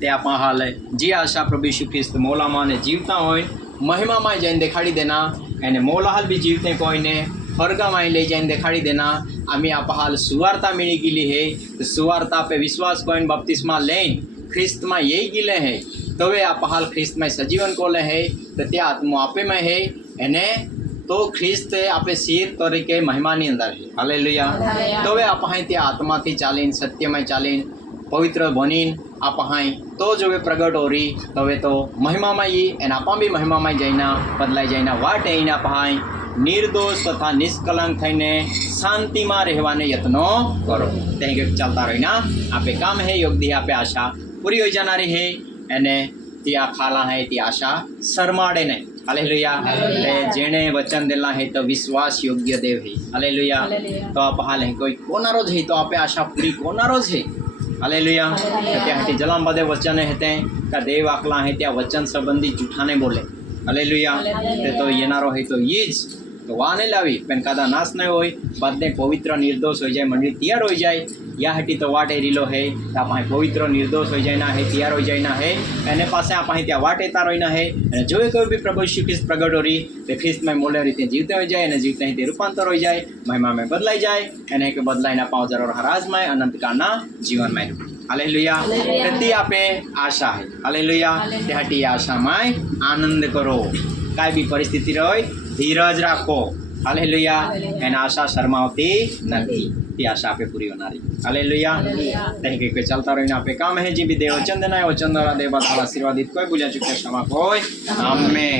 ते आप हाल जी आशा प्रभु यीशु ख्रिस्त मोला माने जीवता होय महिमा में जाइन दिखाड़ी देना एने मोला हाल भी जीवते कोई ने स्वर्ग में ले जाइन दिखाड़ी देना. आम्ही आप हाल सुवार्ता मिली गिली है तो सुवार्ता पे विश्वास कोइन बपतिस्मा लेन ख्रिस्त में यही गिले है तो वे आप हाल ख्रिस्त में सजीवन कोले है तो त्या आत्मा आपे में है एने तो ख्रिस्त आपे सिर तरीके महिमानी अंदर है. हालेलुया. तो वे आप हाई त्या आत्मा थी चालीन सत्यमय चालीन पवित्र बनीन आप हाई तो जो वे प्रगट हो रही तो वे तो महिमा में ही एन आपा भी महिमा में जाइना बदलाई जाइना वाट एना आप हाई निर्दोष तथा निष्कलंक थईने शांति में रहवाने यत्नो करो. ते चलता रहीना आपे काम है योगदी आपे आशा पूरी हो जानारी है एने त्या खाला है ती आशा शरमाड़े नहीं. हालेलुया. जेने वचन देला है तो विश्वास योग्य देव है. हालेलुया. तो आप हाल है कोई कोनारो है तो आपे आशा पूरी कोनारो है. हालेलुया. त्या हटी जलाम बदे वचन है का देव आखला है त्या वचन संबंधी जूठाने बोले. हालेलुया. तो येनारो है तो यीज तो वाने लावी पण कदा नाश नहीं होय बदले पवित्र निर्दोष हो जाए मंडली तैयार हो जाए या हटी तो वाटे रीलो है आप पवित्र निर्दोष हो जाना है तैयार हो जाना है एने पासे आप त्या वाटे तार होना है जो कोई भी प्रभु यीशु ख्रिस्त प्रगट हो रही तो ख्रिस्त में मोले रीते जीवते हो जाए जीवते ही रूपांतर हो जाए महिमा में बदलाई जाए एने के बदलाई पाँव जरूर हराज में अनंत कालना जीवन में. हालेलुया. ती आपे आशा है. हालेलुया. त्याटी आशा में आनंद करो काय भी परिस्थिति रही धीरज राखो. हालेलुया. एना आशा शर्मावती नहीं ती आशा आपे पूरी होनारी. हालेलुया. तहीं के चलता रहीने आपे काम है जी भी देव वचन देना है वचन द्वारा देव आशीर्वादित कोई भूल्या चुके क्षमा कोई आमेन.